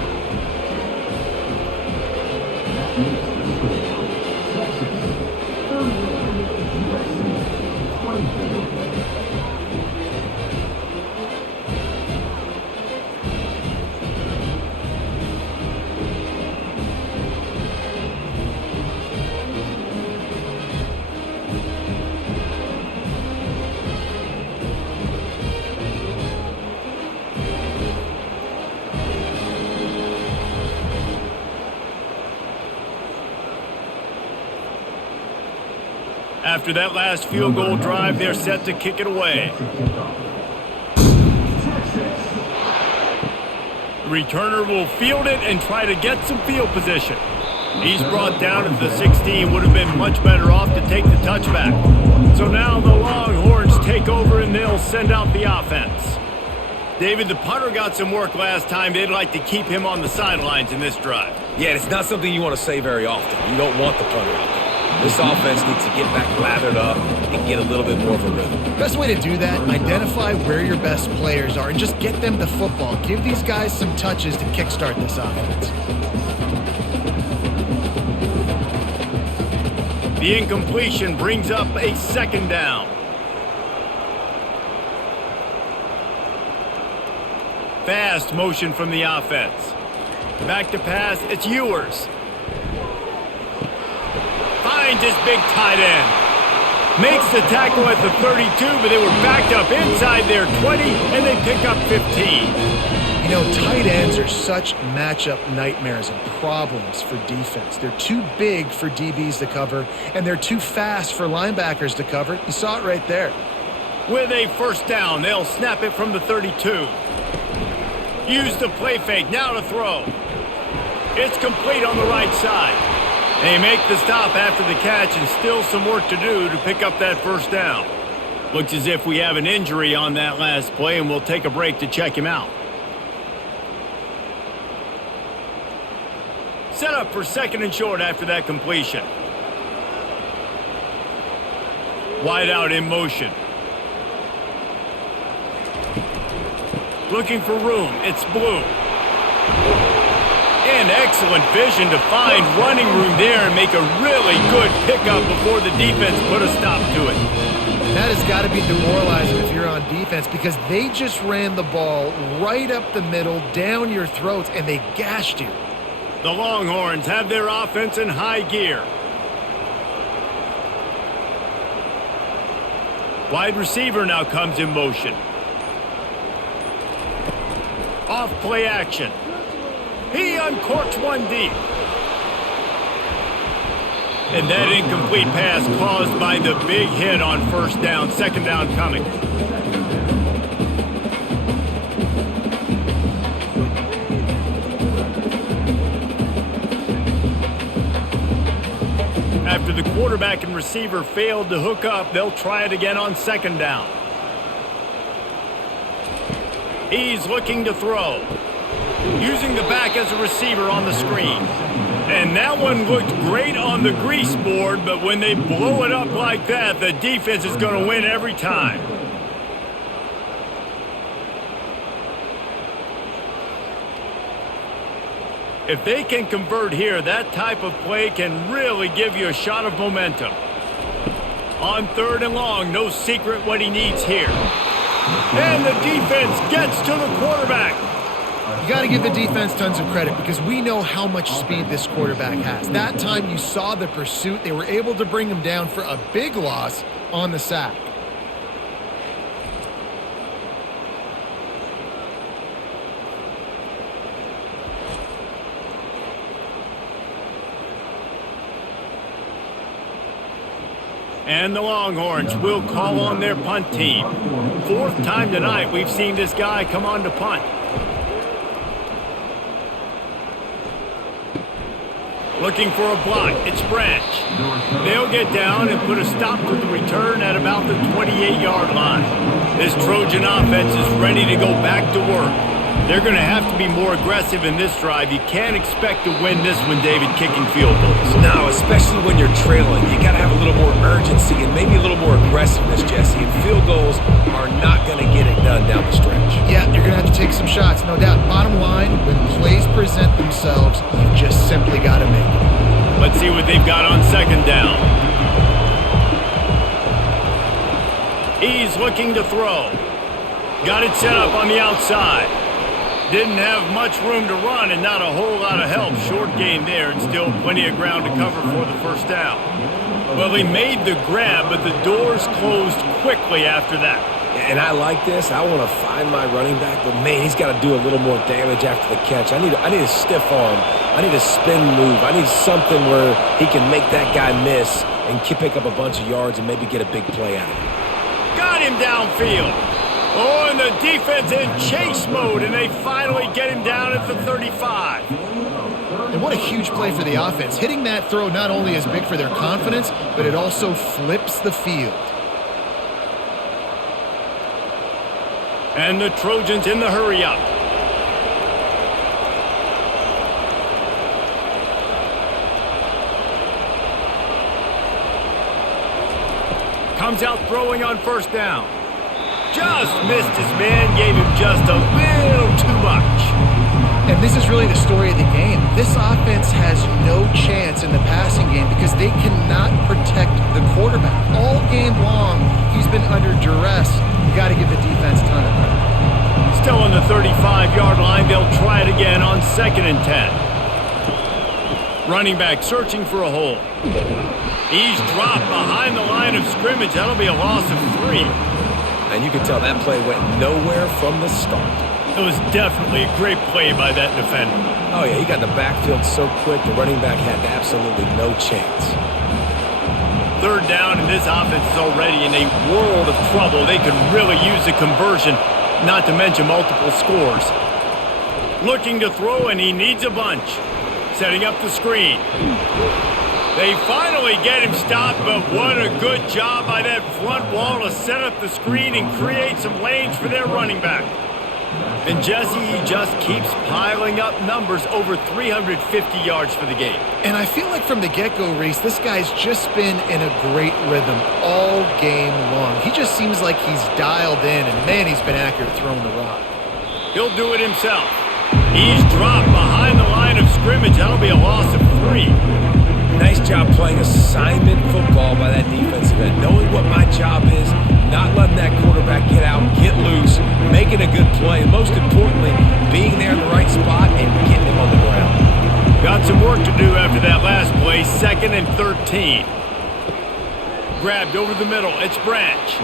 After that last field goal drive, they're set to kick it away. The returner will field it and try to get some field position. He's brought down at the 16, would have been much better off to take the touchback. So now the Longhorns take over and they'll send out the offense. David, the punter got some work last time. They'd like to keep him on the sidelines in this drive. Yeah, it's not something you want to say very often. You don't want the punter out there. This offense needs to get back lathered up and get a little bit more of a rhythm. Best way to do that, identify where your best players are and just get them the football. Give these guys some touches to kickstart this offense. The incompletion brings up a 2nd down. Fast motion from the offense. Back to pass, it's Ewers. Finds his big tight end. Makes the tackle at the 32, but they were backed up inside their 20, and they pick up 15. You know, tight ends are such matchup nightmares and problems for defense. They're too big for DBs to cover, and they're too fast for linebackers to cover. You saw it right there. With a 1st down, they'll snap it from the 32. Use the play fake, now to throw. It's complete on the right side. They make the stop after the catch and still some work to do to pick up that 1st down. Looks as if we have an injury on that last play, and we'll take a break to check him out. Set up for 2nd and short after that completion. Wide out in motion. Looking for room. It's Blue. And excellent vision to find running room there and make a really good pickup before the defense put a stop to it. That has got to be demoralizing if you're on defense because they just ran the ball right up the middle, down your throats, and they gashed you. The Longhorns have their offense in high gear. Wide receiver now comes in motion. Off play action. He uncorks one deep. And that incomplete pass caused by the big hit on 1st down, 2nd down coming. After the quarterback and receiver failed to hook up, they'll try it again on second down. He's looking to throw. Using the back as a receiver on the screen. And that one looked great on the grease board, but when they blow it up like that, the defense is going to win every time. If they can convert here, that type of play can really give you a shot of momentum. On third and long, no secret what he needs here. And the defense gets to the quarterback. You got to give the defense tons of credit because we know how much speed this quarterback has. That time you saw the pursuit. They were able to bring him down for a big loss on the sack. And the Longhorns will call on their punt team. Fourth time tonight we've seen this guy come on to punt. Looking for a block. It's Branch. They'll get down and put a stop to the return at about the 28-yard line. This Trojan offense is ready to go back to work. They're going to have to be more aggressive in this drive. You can't expect to win this one, David, kicking field goals. No, especially when you're trailing. You got to have a little more urgency and maybe a little more aggressiveness, Jesse. And field goals are not going to get it done down the stretch. Yeah, you're going to have to take some shots, no doubt. Bottom line, when plays present themselves, you just simply got to make it. Let's see what they've got on second down. He's looking to throw. Got it set up on the outside. Didn't have much room to run and not a whole lot of help. Short gain there and still plenty of ground to cover for the first down. Well, he made the grab, but the doors closed quickly after that. And I like this. I want to find my running back, but man, he's got to do a little more damage after the catch. I need a stiff arm. I need a spin move. I need something where he can make that guy miss and pick up a bunch of yards and maybe get a big play out of it. Got him downfield. Oh, and the defense in chase mode, and they finally get him down at the 35. And what a huge play for the offense. Hitting that throw not only is big for their confidence, but it also flips the field. And the Trojans in the hurry-up. Comes out throwing on first down. Just missed his man, gave him just a little too much. And this is really the story of the game. This offense has no chance in the passing game because they cannot protect the quarterback. All game long, he's been under duress. You got to give the defense a ton of credit. Still on the 35-yard line, they'll try it again on 2nd and 10. Running back searching for a hole. He's dropped behind the line of scrimmage. That'll be a loss of 3. And you can tell that play went nowhere from the start. It was definitely a great play by that defender. Oh, yeah, he got in the backfield so quick, the running back had absolutely no chance. Third down, and this offense is already in a world of trouble. They could really use a conversion, not to mention multiple scores. Looking to throw, and he needs a bunch. Setting up the screen. They finally get him stopped, but what a good job by that front wall to set up the screen and create some lanes for their running back. And Jesse, he just keeps piling up numbers, over 350 yards for the game. And I feel like from the get-go, Reese, this guy's just been in a great rhythm all game long. He just seems like he's dialed in, and man, he's been accurate throwing the rock. He'll do it himself. He's dropped behind the line of scrimmage. That'll be a loss of 3. Nice job playing assignment football by that defensive end. Knowing what my job is, not letting that quarterback get out, get loose, making a good play, and most importantly, being there in the right spot and getting him on the ground. Got some work to do after that last play, 2nd and 13. Grabbed over the middle, it's Branch.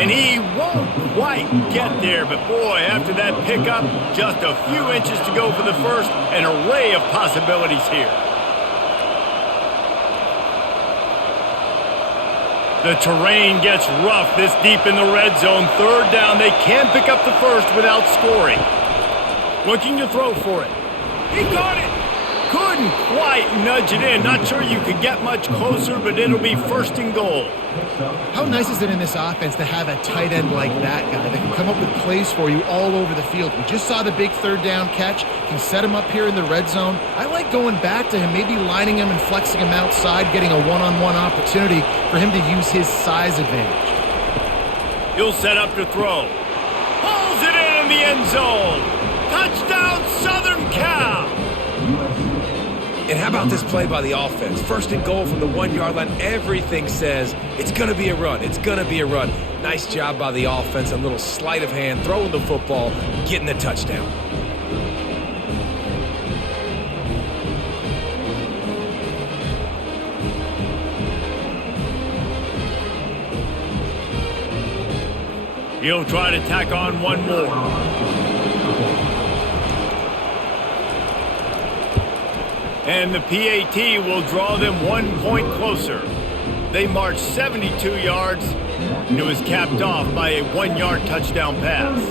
And he won't quite get there, but boy, after that pickup, just a few inches to go for the first, an array of possibilities here. The terrain gets rough this deep in the red zone. Third down, they can pick up the first without scoring. Looking to throw for it. He got it. Couldn't Didn't quite nudge it in. Not sure you could get much closer, but it'll be first and goal. How nice is it in this offense to have a tight end like that guy that can come up with plays for you all over the field? We just saw the big third down catch. Can set him up here in the red zone. I like going back to him, maybe lining him and flexing him outside, getting a one-on-one opportunity for him to use his size advantage. He'll set up to throw. Pulls it in the end zone. Touchdown, Southern Cal. And how about this play by the offense? First and goal from the 1-yard line. Everything says it's going to be a run. It's going to be a run. Nice job by the offense. A little sleight of hand, throwing the football, getting the touchdown. He'll try to tack on one more. And the PAT will draw them 1 point closer. They marched 72 yards, and it was capped off by a 1-yard touchdown pass.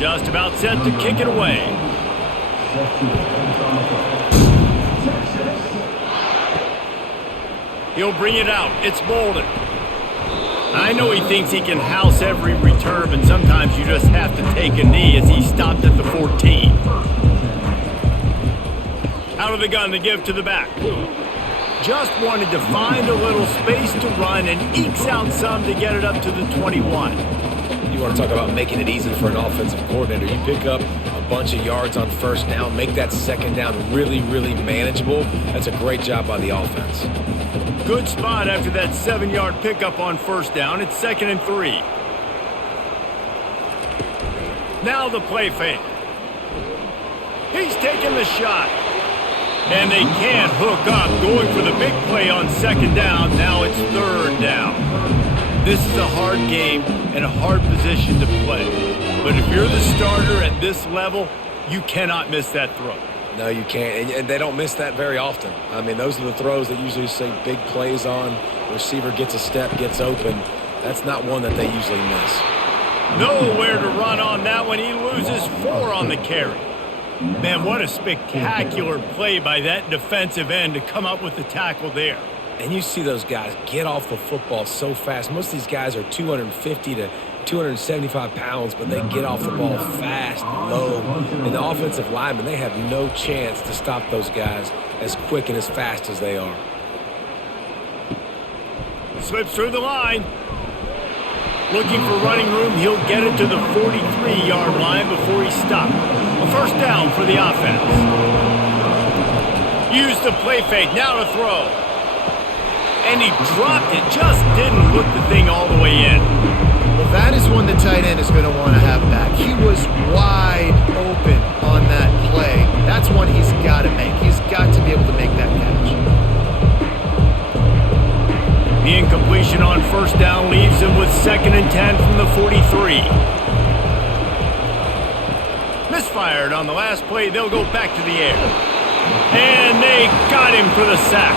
Just about set to kick it away. He'll bring it out. It's Bolden. I know he thinks he can house every return, but sometimes you just have to take a knee as he stopped at the 14. Out of the gun to give to the back. Just wanted to find a little space to run and ekes out some to get it up to the 21. You want to talk about making it easy for an offensive coordinator. You pick up a bunch of yards on first down, make that second down really, really manageable. That's a great job by the offense. Good spot after that 7-yard pickup on first down. It's 2nd and 3. Now the play fake. He's taking the shot. And they can't hook up, going for the big play on 2nd down. Now it's 3rd down. This is a hard game and a hard position to play. But if you're the starter at this level, you cannot miss that throw. No, you can't, and they don't miss that very often. I mean, those are the throws that usually say big plays on. The receiver gets a step, gets open. That's not one that they usually miss. Nowhere to run on that one. He loses 4 on the carry. Man, what a spectacular play by that defensive end to come up with the tackle there. And you see those guys get off the football so fast. Most of these guys are 250 to 275 pounds, but they get off the ball fast, low. And the offensive linemen, they have no chance to stop those guys as quick and as fast as they are. Slips through the line. Looking for running room. He'll get it to the 43-yard line before he stopped. A first down for the offense. Use the play fake. Now to throw. And he dropped it. Just didn't look the thing all the way in. Well, that is one the tight end is going to want to have back. He was wide open on that play. That's one he's got to make. He's got to be able to make that catch. The incompletion on first down leaves him with 2nd and 10 from the 43. Misfired on the last play. They'll go back to the air. And they got him for the sack.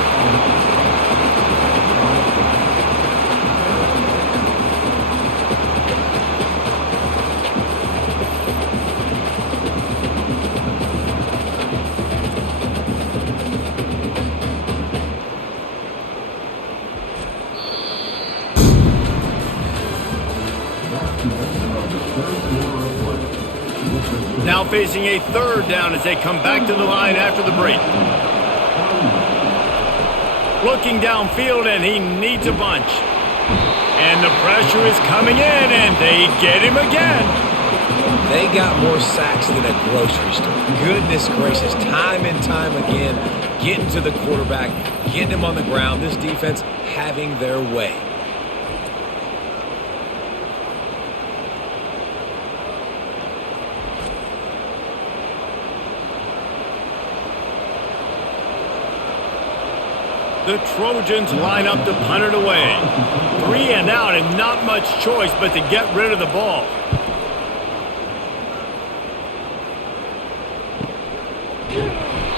Now facing a 3rd down as they come back to the line after the break. Looking downfield, and he needs a bunch. And the pressure is coming in, and they get him again. They got more sacks than a grocery store. Goodness gracious, time and time again, getting to the quarterback, getting him on the ground. This defense having their way. The Trojans line up to punt it away. 3 and out, and not much choice but to get rid of the ball.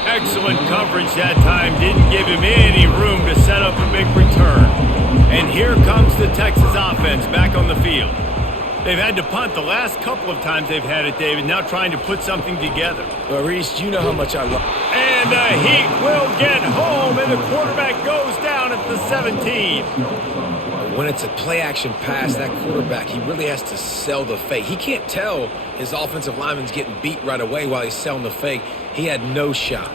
Excellent coverage that time. Didn't give him any room to set up a big return. And here comes the Texas offense back on the field. They've had to punt the last couple of times they've had it, David, now trying to put something together. Well, Reese, you know how much I love. And the Heat will get home, and the quarterback goes down at the 17. When it's a play-action pass, that quarterback, he really has to sell the fake. He can't tell his offensive lineman's getting beat right away while he's selling the fake. He had no shot.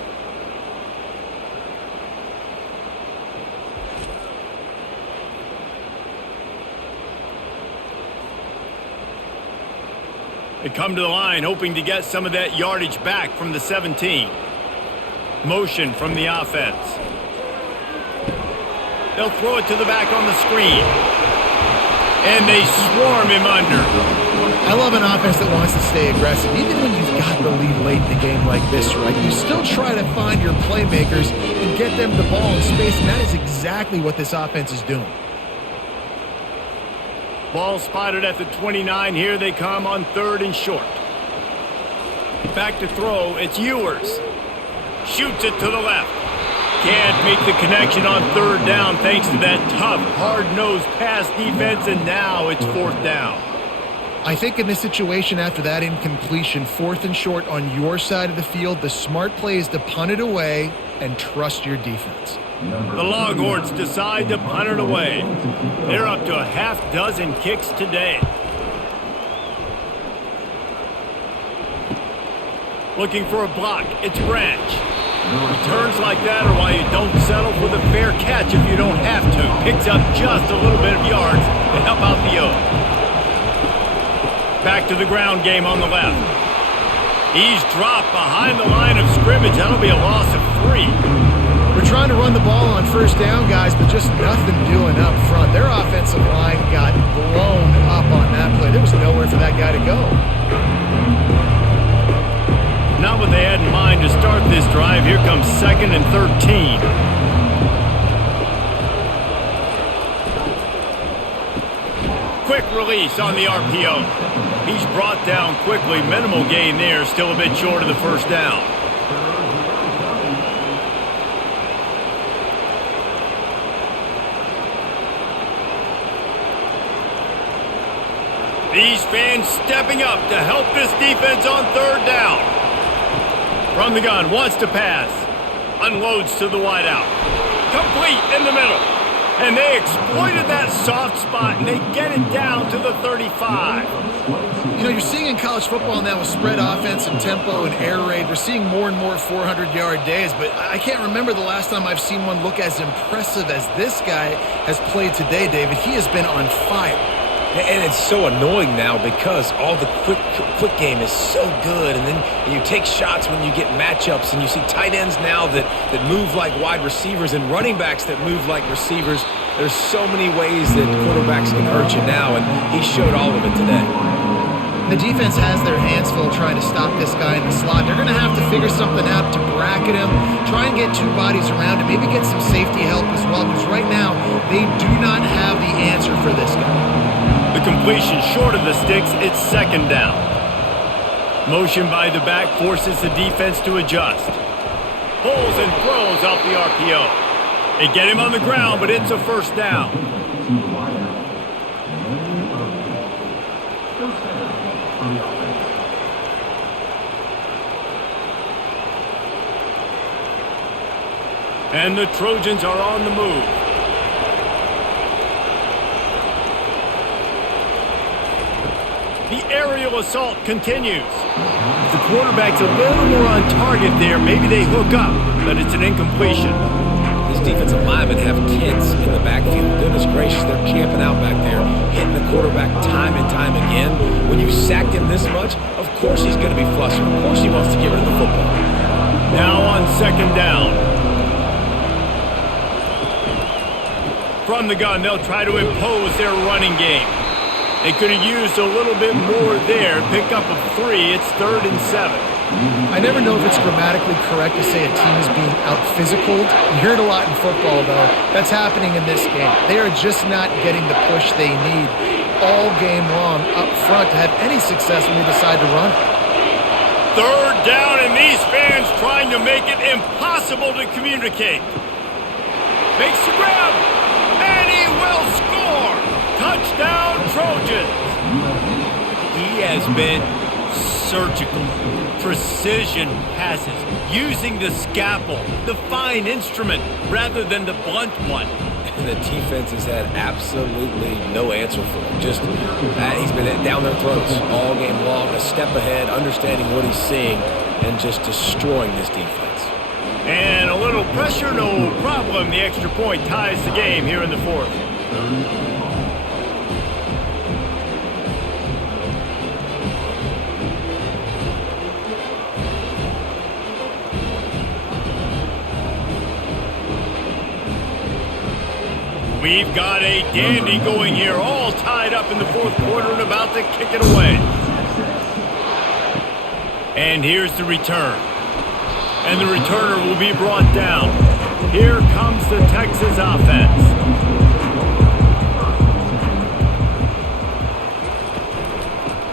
They come to the line hoping to get some of that yardage back from the 17. Motion from the offense. They'll throw it to the back on the screen. And they swarm him under. I love an offense that wants to stay aggressive. Even when you've got the lead late in the game like this, right? You still try to find your playmakers and get them the ball in space, and that is exactly what this offense is doing. Ball spotted at the 29. Here they come on 3rd and short. Back to throw. It's Ewers. Shoots it to the left. Can't make the connection on 3rd down thanks to that tough, hard-nosed pass defense, and now it's 4th down. I think in this situation after that incompletion, 4th and short on your side of the field, the smart play is to punt it away and trust your defense. The Longhorns decide to punt it away. They're up to a half dozen kicks today. Looking for a block. It's Branch. Returns like that are why you don't settle for the fair catch if you don't have to. Picks up just a little bit of yards to help out the O. Back to the ground game on the left. He's dropped behind the line of scrimmage. That'll be a loss of 3. We're trying to run the ball on 1st down, guys, but just nothing doing up front. Their offensive line got blown up on that play. There was nowhere for that guy to go. Not what they had in mind to start this drive. Here comes 2nd and 13. Quick release on the RPO. He's brought down quickly. Minimal gain there. Still a bit short of the 1st down. These fans stepping up to help this defense on 3rd down. From the gun, wants to pass. Unloads to the wideout. Complete in the middle. And they exploited that soft spot, and they get it down to the 35. You know, you're seeing in college football now with spread offense and tempo and air raid, we're seeing more and more 400-yard days, but I can't remember the last time I've seen one look as impressive as this guy has played today, David. He has been on fire. And it's so annoying now because all the quick game is so good, and then you take shots when you get matchups, and you see tight ends now that move like wide receivers and running backs that move like receivers. There's so many ways that quarterbacks can hurt you now, and he showed all of it today. The defense has their hands full trying to stop this guy in the slot. They're going to have to figure something out to bracket him, try and get 2 bodies around him, maybe get some safety help as well, because right now they do not have the answer for this guy. The completion short of the sticks, it's 2nd down. Motion by the back forces the defense to adjust. Pulls and throws off the RPO. They get him on the ground, but it's a 1st down. And the Trojans are on the move. The aerial assault continues. The quarterback's a little more on target there. Maybe they hook up, but it's an incompletion. These defensive linemen have kids in the backfield. Goodness gracious, they're camping out back there, hitting the quarterback time and time again. When you've sacked him this much, of course he's going to be flustered. Of course he wants to get rid of the football. Now on 2nd down. From the gun, they'll try to impose their running game. They could have used a little bit more there. Pick up a 3. It's 3rd and 7. I never know if it's grammatically correct to say a team is being out-physicaled. You hear it a lot in football, though. That's happening in this game. They are just not getting the push they need all game long up front to have any success when they decide to run. 3rd down, and these fans trying to make it impossible to communicate. Makes the grab, and he will They'll score! Touchdown, Trojans! He has been surgical. Precision passes, using the scalpel, the fine instrument, rather than the blunt one. And the defense has had absolutely no answer for him. Just, he's been down their throats all game long, a step ahead, understanding what he's seeing, and just destroying this defense. And a little pressure, no problem. The extra point ties the game here in the fourth. We've got a dandy going here, all tied up in the fourth quarter and about to kick it away. And here's the return. And the returner will be brought down. Here comes the Texas offense.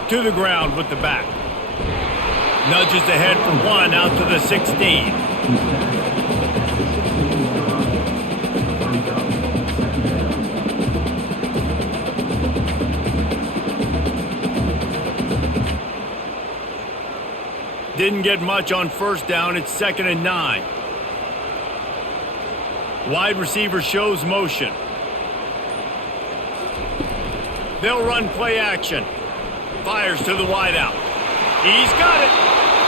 To the ground with the back. Nudges ahead for one out to the 16. Didn't get much on first down. It's 2nd and 9. Wide receiver shows motion. They'll run play action. Fires to the wideout. He's got it.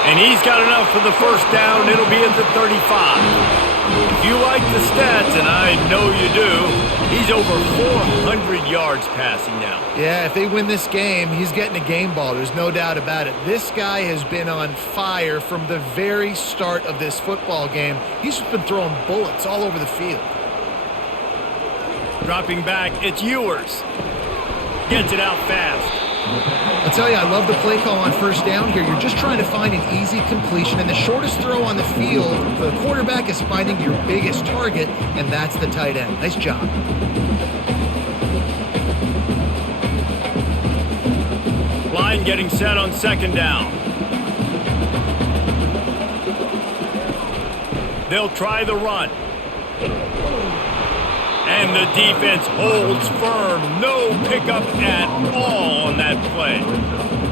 And he's got enough for the first down. It'll be at the 35. If you like the stats, and I know you do, he's over 400 yards passing now. Yeah, if they win this game, he's getting a game ball. There's no doubt about it. This guy has been on fire from the very start of this football game. He's just been throwing bullets all over the field. Dropping back, it's Ewers. Gets it out fast. I'll tell you, I love the play call on first down here. You're just trying to find an easy completion, and the shortest throw on the field, the quarterback is finding your biggest target, and that's the tight end. Nice job. Line getting set on 2nd down. They'll try the run. And the defense holds firm. No pickup at all on that play.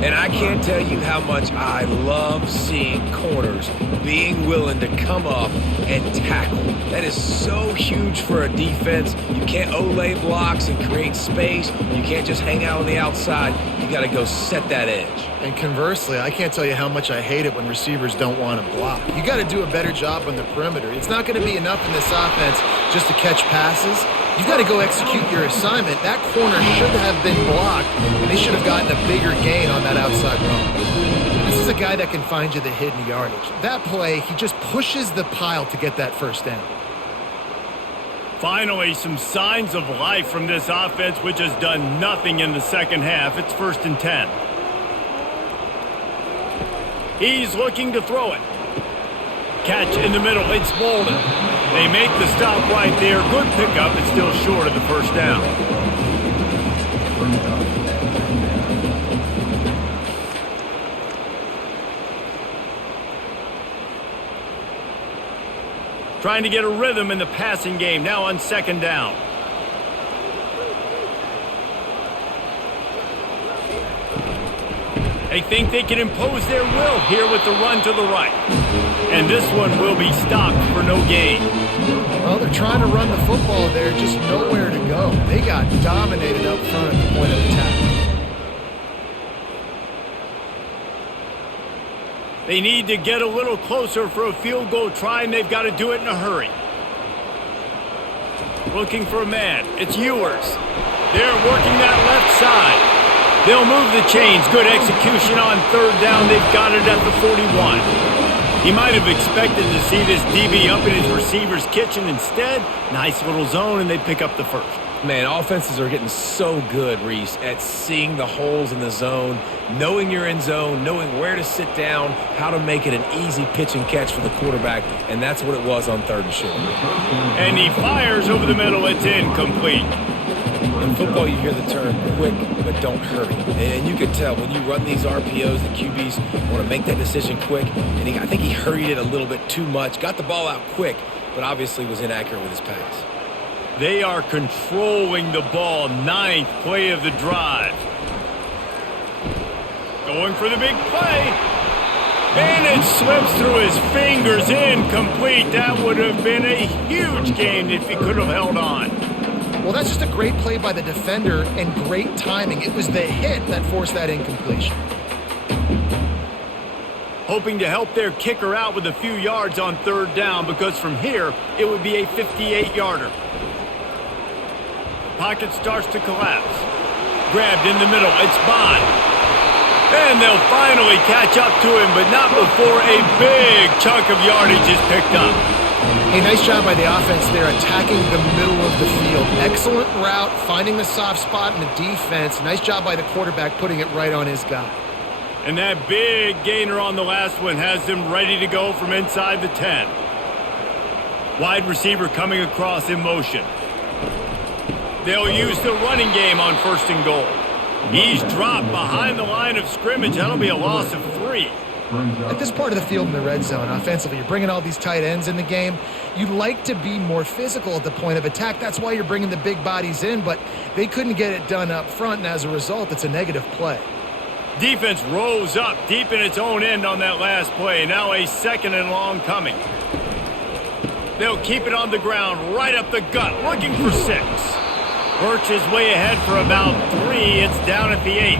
And I can't tell you how much I love seeing corners being willing to come up and tackle. That is so huge for a defense. You can't olay blocks and create space. You can't just hang out on the outside. You got to go set that edge. And conversely, I can't tell you how much I hate it when receivers don't want to block. You got to do a better job on the perimeter. It's not going to be enough in this offense just to catch passes. You've got to go execute your assignment. That corner should have been blocked, and they should have gotten a bigger gain on that outside run. This is a guy that can find you the hidden yardage. That play, he just pushes the pile to get that first down. Finally, some signs of life from this offense, which has done nothing in the second half. It's 1st and 10. He's looking to throw it. Catch in the middle. It's Bolden. They make the stop right there. Good pickup. It's still short of the first down. Trying to get a rhythm in the passing game. Now on 2nd down. They think they can impose their will here with the run to the right. And this one will be stopped for no gain. Well, they're trying to run the football there, just nowhere to go. They got dominated up front at the point of attack. They need to get a little closer for a field goal try, and they've got to do it in a hurry. Looking for a man. It's Ewers. They're working that left side. They'll move the chains. Good execution on 3rd down. They've got it at the 41. He might have expected to see this DB up in his receiver's kitchen. Instead, nice little zone, and they pick up the first. Man, offenses are getting so good, Reese, at seeing the holes in the zone, knowing you're in zone, knowing where to sit down, how to make it an easy pitch and catch for the quarterback, and that's what it was on 3rd and short. And he fires over the middle. It's incomplete. In football, you hear the term quick, but don't hurry. And you can tell when you run these RPOs, the QBs want to make that decision quick. And I think he hurried it a little bit too much, got the ball out quick, but obviously was inaccurate with his pass. They are controlling the ball. 9th play of the drive. Going for the big play. And it slips through his fingers. Incomplete. That would have been a huge gain if he could have held on. Well, that's just a great play by the defender and great timing. It was the hit that forced that incompletion. Hoping to help their kicker out with a few yards on 3rd down, because from here, it would be a 58-yarder. Pocket starts to collapse. Grabbed in the middle. It's Bond. And they'll finally catch up to him, but not before a big chunk of yardage is picked up. Hey, nice job by the offense there, attacking the middle of the field. Excellent route, finding the soft spot in the defense. Nice job by the quarterback putting it right on his guy. And that big gainer on the last one has them ready to go from inside the 10. Wide receiver coming across in motion. They'll use the running game on 1st and goal. He's dropped behind the line of scrimmage. That'll be a loss of 3. At this part of the field in the red zone, offensively, you're bringing all these tight ends in the game. You'd like to be more physical at the point of attack. That's why you're bringing the big bodies in, but they couldn't get it done up front, and as a result, it's a negative play. Defense rose up deep in its own end on that last play. Now a 2nd and long coming. They'll keep it on the ground, right up the gut, looking for 6. Birch is way ahead for about 3. It's down at the 8.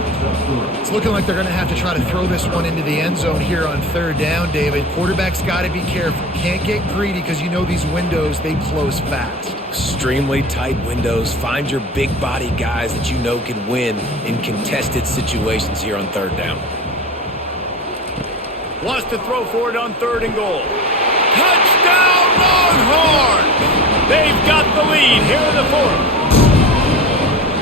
It's looking like they're going to have to try to throw this one into the end zone here on 3rd down, David. Quarterback's got to be careful. Can't get greedy because you know these windows, they close fast. Extremely tight windows. Find your big body guys that you know can win in contested situations here on 3rd down. Wants to throw for it on 3rd and goal. Touchdown Longhorns! They've got the lead here in the 4th.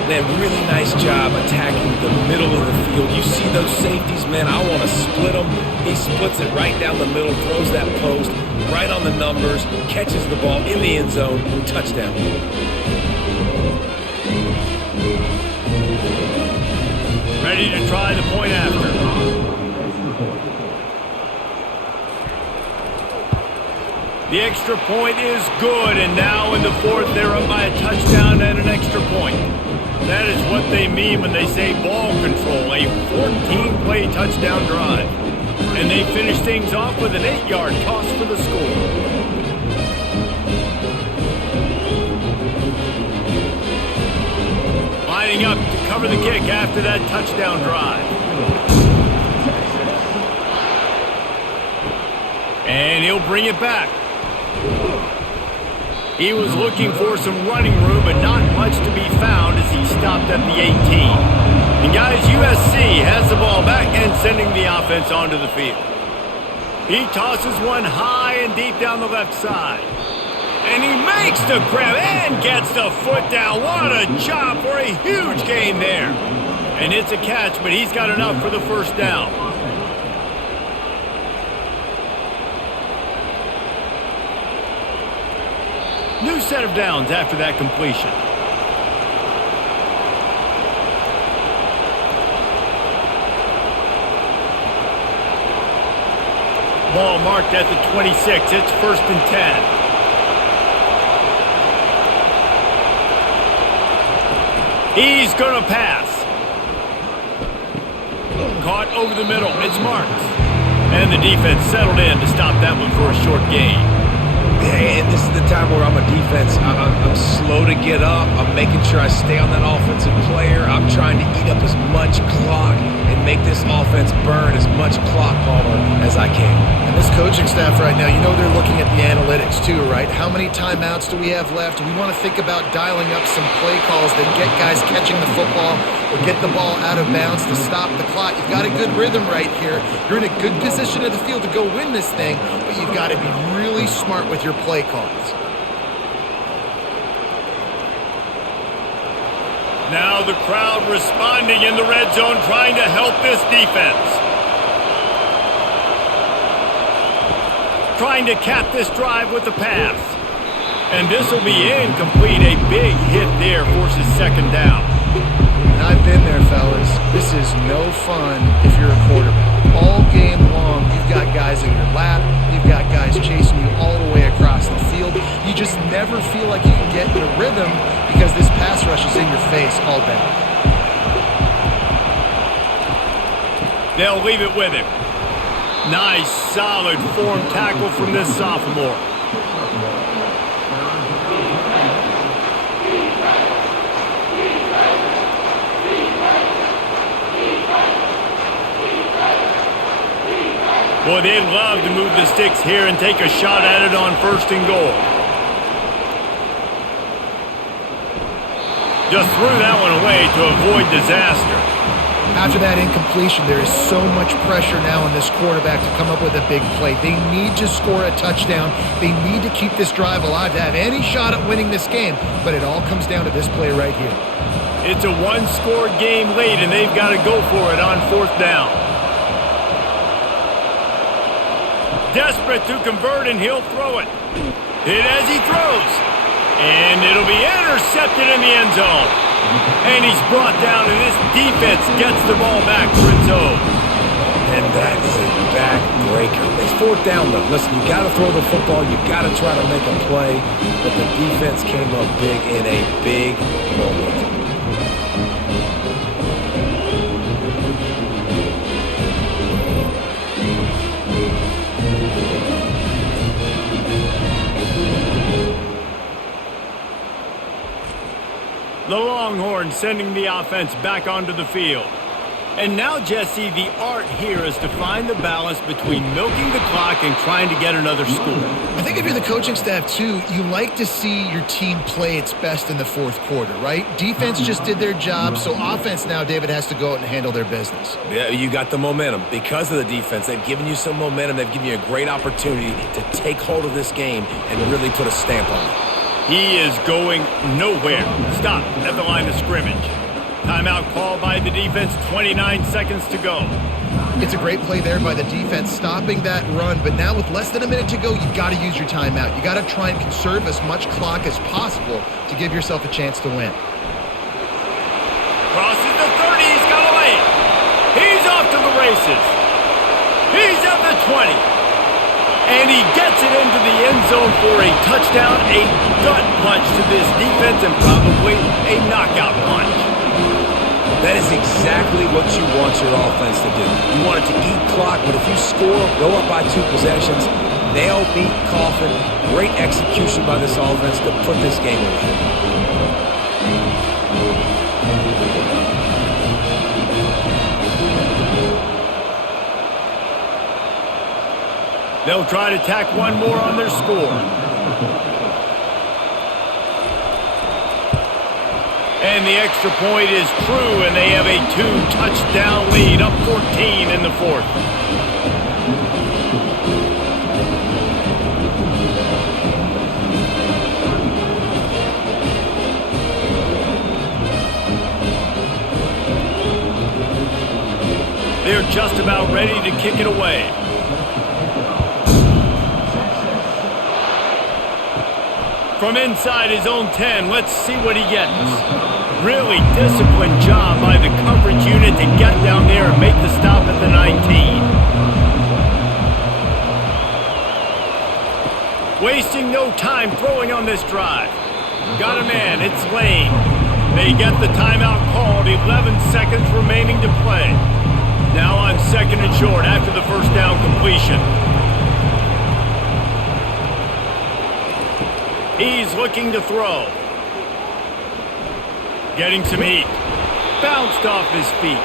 Man, really nice job attacking the middle of the field. You see those safeties, man, I want to split them. He splits it right down the middle, throws that post right on the numbers, catches the ball in the end zone, touchdown. Ready to try the point after. The extra point is good, and now in the 4th, they're up by a touchdown and an extra point. That is what they mean when they say ball control, a 14-play touchdown drive. And they finish things off with an 8-yard toss for the score. Lining up to cover the kick after that touchdown drive. And he'll bring it back. He was looking for some running room, but not much to be found as he stopped at the 18. And guys, USC has the ball back and sending the offense onto the field. He tosses one high and deep down the left side. And he makes the grab and gets the foot down. What a job for a huge gain there. And it's a catch, but he's got enough for the 1st down. New set of downs after that completion. Ball marked at the 26. It's 1st and 10. He's going to pass. Caught over the middle. It's marked. And the defense settled in to stop that one for a short gain. And this is the time where I'm a defense. I'm slow to get up. I'm making sure I stay on that offensive player. I'm trying to eat up as much clock and make this offense burn as much clock, Palmer, as I can. And this coaching staff right now, you know they're looking at the analytics too, right? How many timeouts do we have left? We want to think about dialing up some play calls that get guys catching the football or get the ball out of bounds to stop the clock. You've got a good rhythm right here. You're in a good position of the field to go win this thing, but you've got to be really smart with your play calls. Now the crowd responding in the red zone, trying to help this defense. Trying to cap this drive with the pass. And this will be incomplete. A big hit there forces 2nd down. And I've been there, fellas. This is no fun if you're a quarterback. All game long, you've got guys in your lap. You've got guys chasing you all the way across the field. You just never feel like you can get in a rhythm They'll leave it with him. Nice, solid form tackle from this sophomore. Boy, they'd love to move the sticks here and take a shot at it on 1st and goal. Just threw that one away to avoid disaster. After that incompletion, there is so much pressure now on this quarterback to come up with a big play. They need to score a touchdown. They need to keep this drive alive to have any shot at winning this game, but it all comes down to this play right here. It's a one-score game late, and they've got to go for it on 4th down. Desperate to convert, and he'll throw it. Hit as he throws. And it'll be intercepted in the end zone. And he's brought down, and this defense gets the ball back for its own. And that is a backbreaker. It's 4th down, though. Listen, you got to throw the football. You got to try to make a play. But the defense came up big in a big moment. The Longhorns sending the offense back onto the field. And now, Jesse, the art here is to find the balance between milking the clock and trying to get another score. I think if you're the coaching staff, too, you like to see your team play its best in the 4th quarter, right? Defense just did their job, so offense now, David, has to go out and handle their business. Yeah, you got the momentum. Because of the defense, they've given you some momentum. They've given you a great opportunity to take hold of this game and really put a stamp on it. He is going nowhere. Stop at the line of scrimmage. Timeout called by the defense, 29 seconds to go. It's a great play there by the defense, stopping that run, but now with less than a minute to go, you got to use your timeout. You got to try and conserve as much clock as possible to give yourself a chance to win. Crosses the 30, he's got away. He's off to the races. He's at the 20. And he gets it into the end zone for a touchdown, a gut punch to this defense, and probably a knockout punch. That is exactly what you want your offense to do. You want it to eat clock, but if you score, go up by 2 possessions, nail, beat, coffin, great execution by this offense to put this game away. They'll try to tack one more on their score. And the extra point is true, and they have a 2-touchdown lead, up 14 in the 4th. They're just about ready to kick it away. From inside his own 10, let's see what he gets. Really disciplined job by the coverage unit to get down there and make the stop at the 19. Wasting no time throwing on this drive. Got a man, it's Lane. They get the timeout called, 11 seconds remaining to play. Now on 2nd and short after the 1st down completion. He's looking to throw. Getting some heat. Bounced off his feet.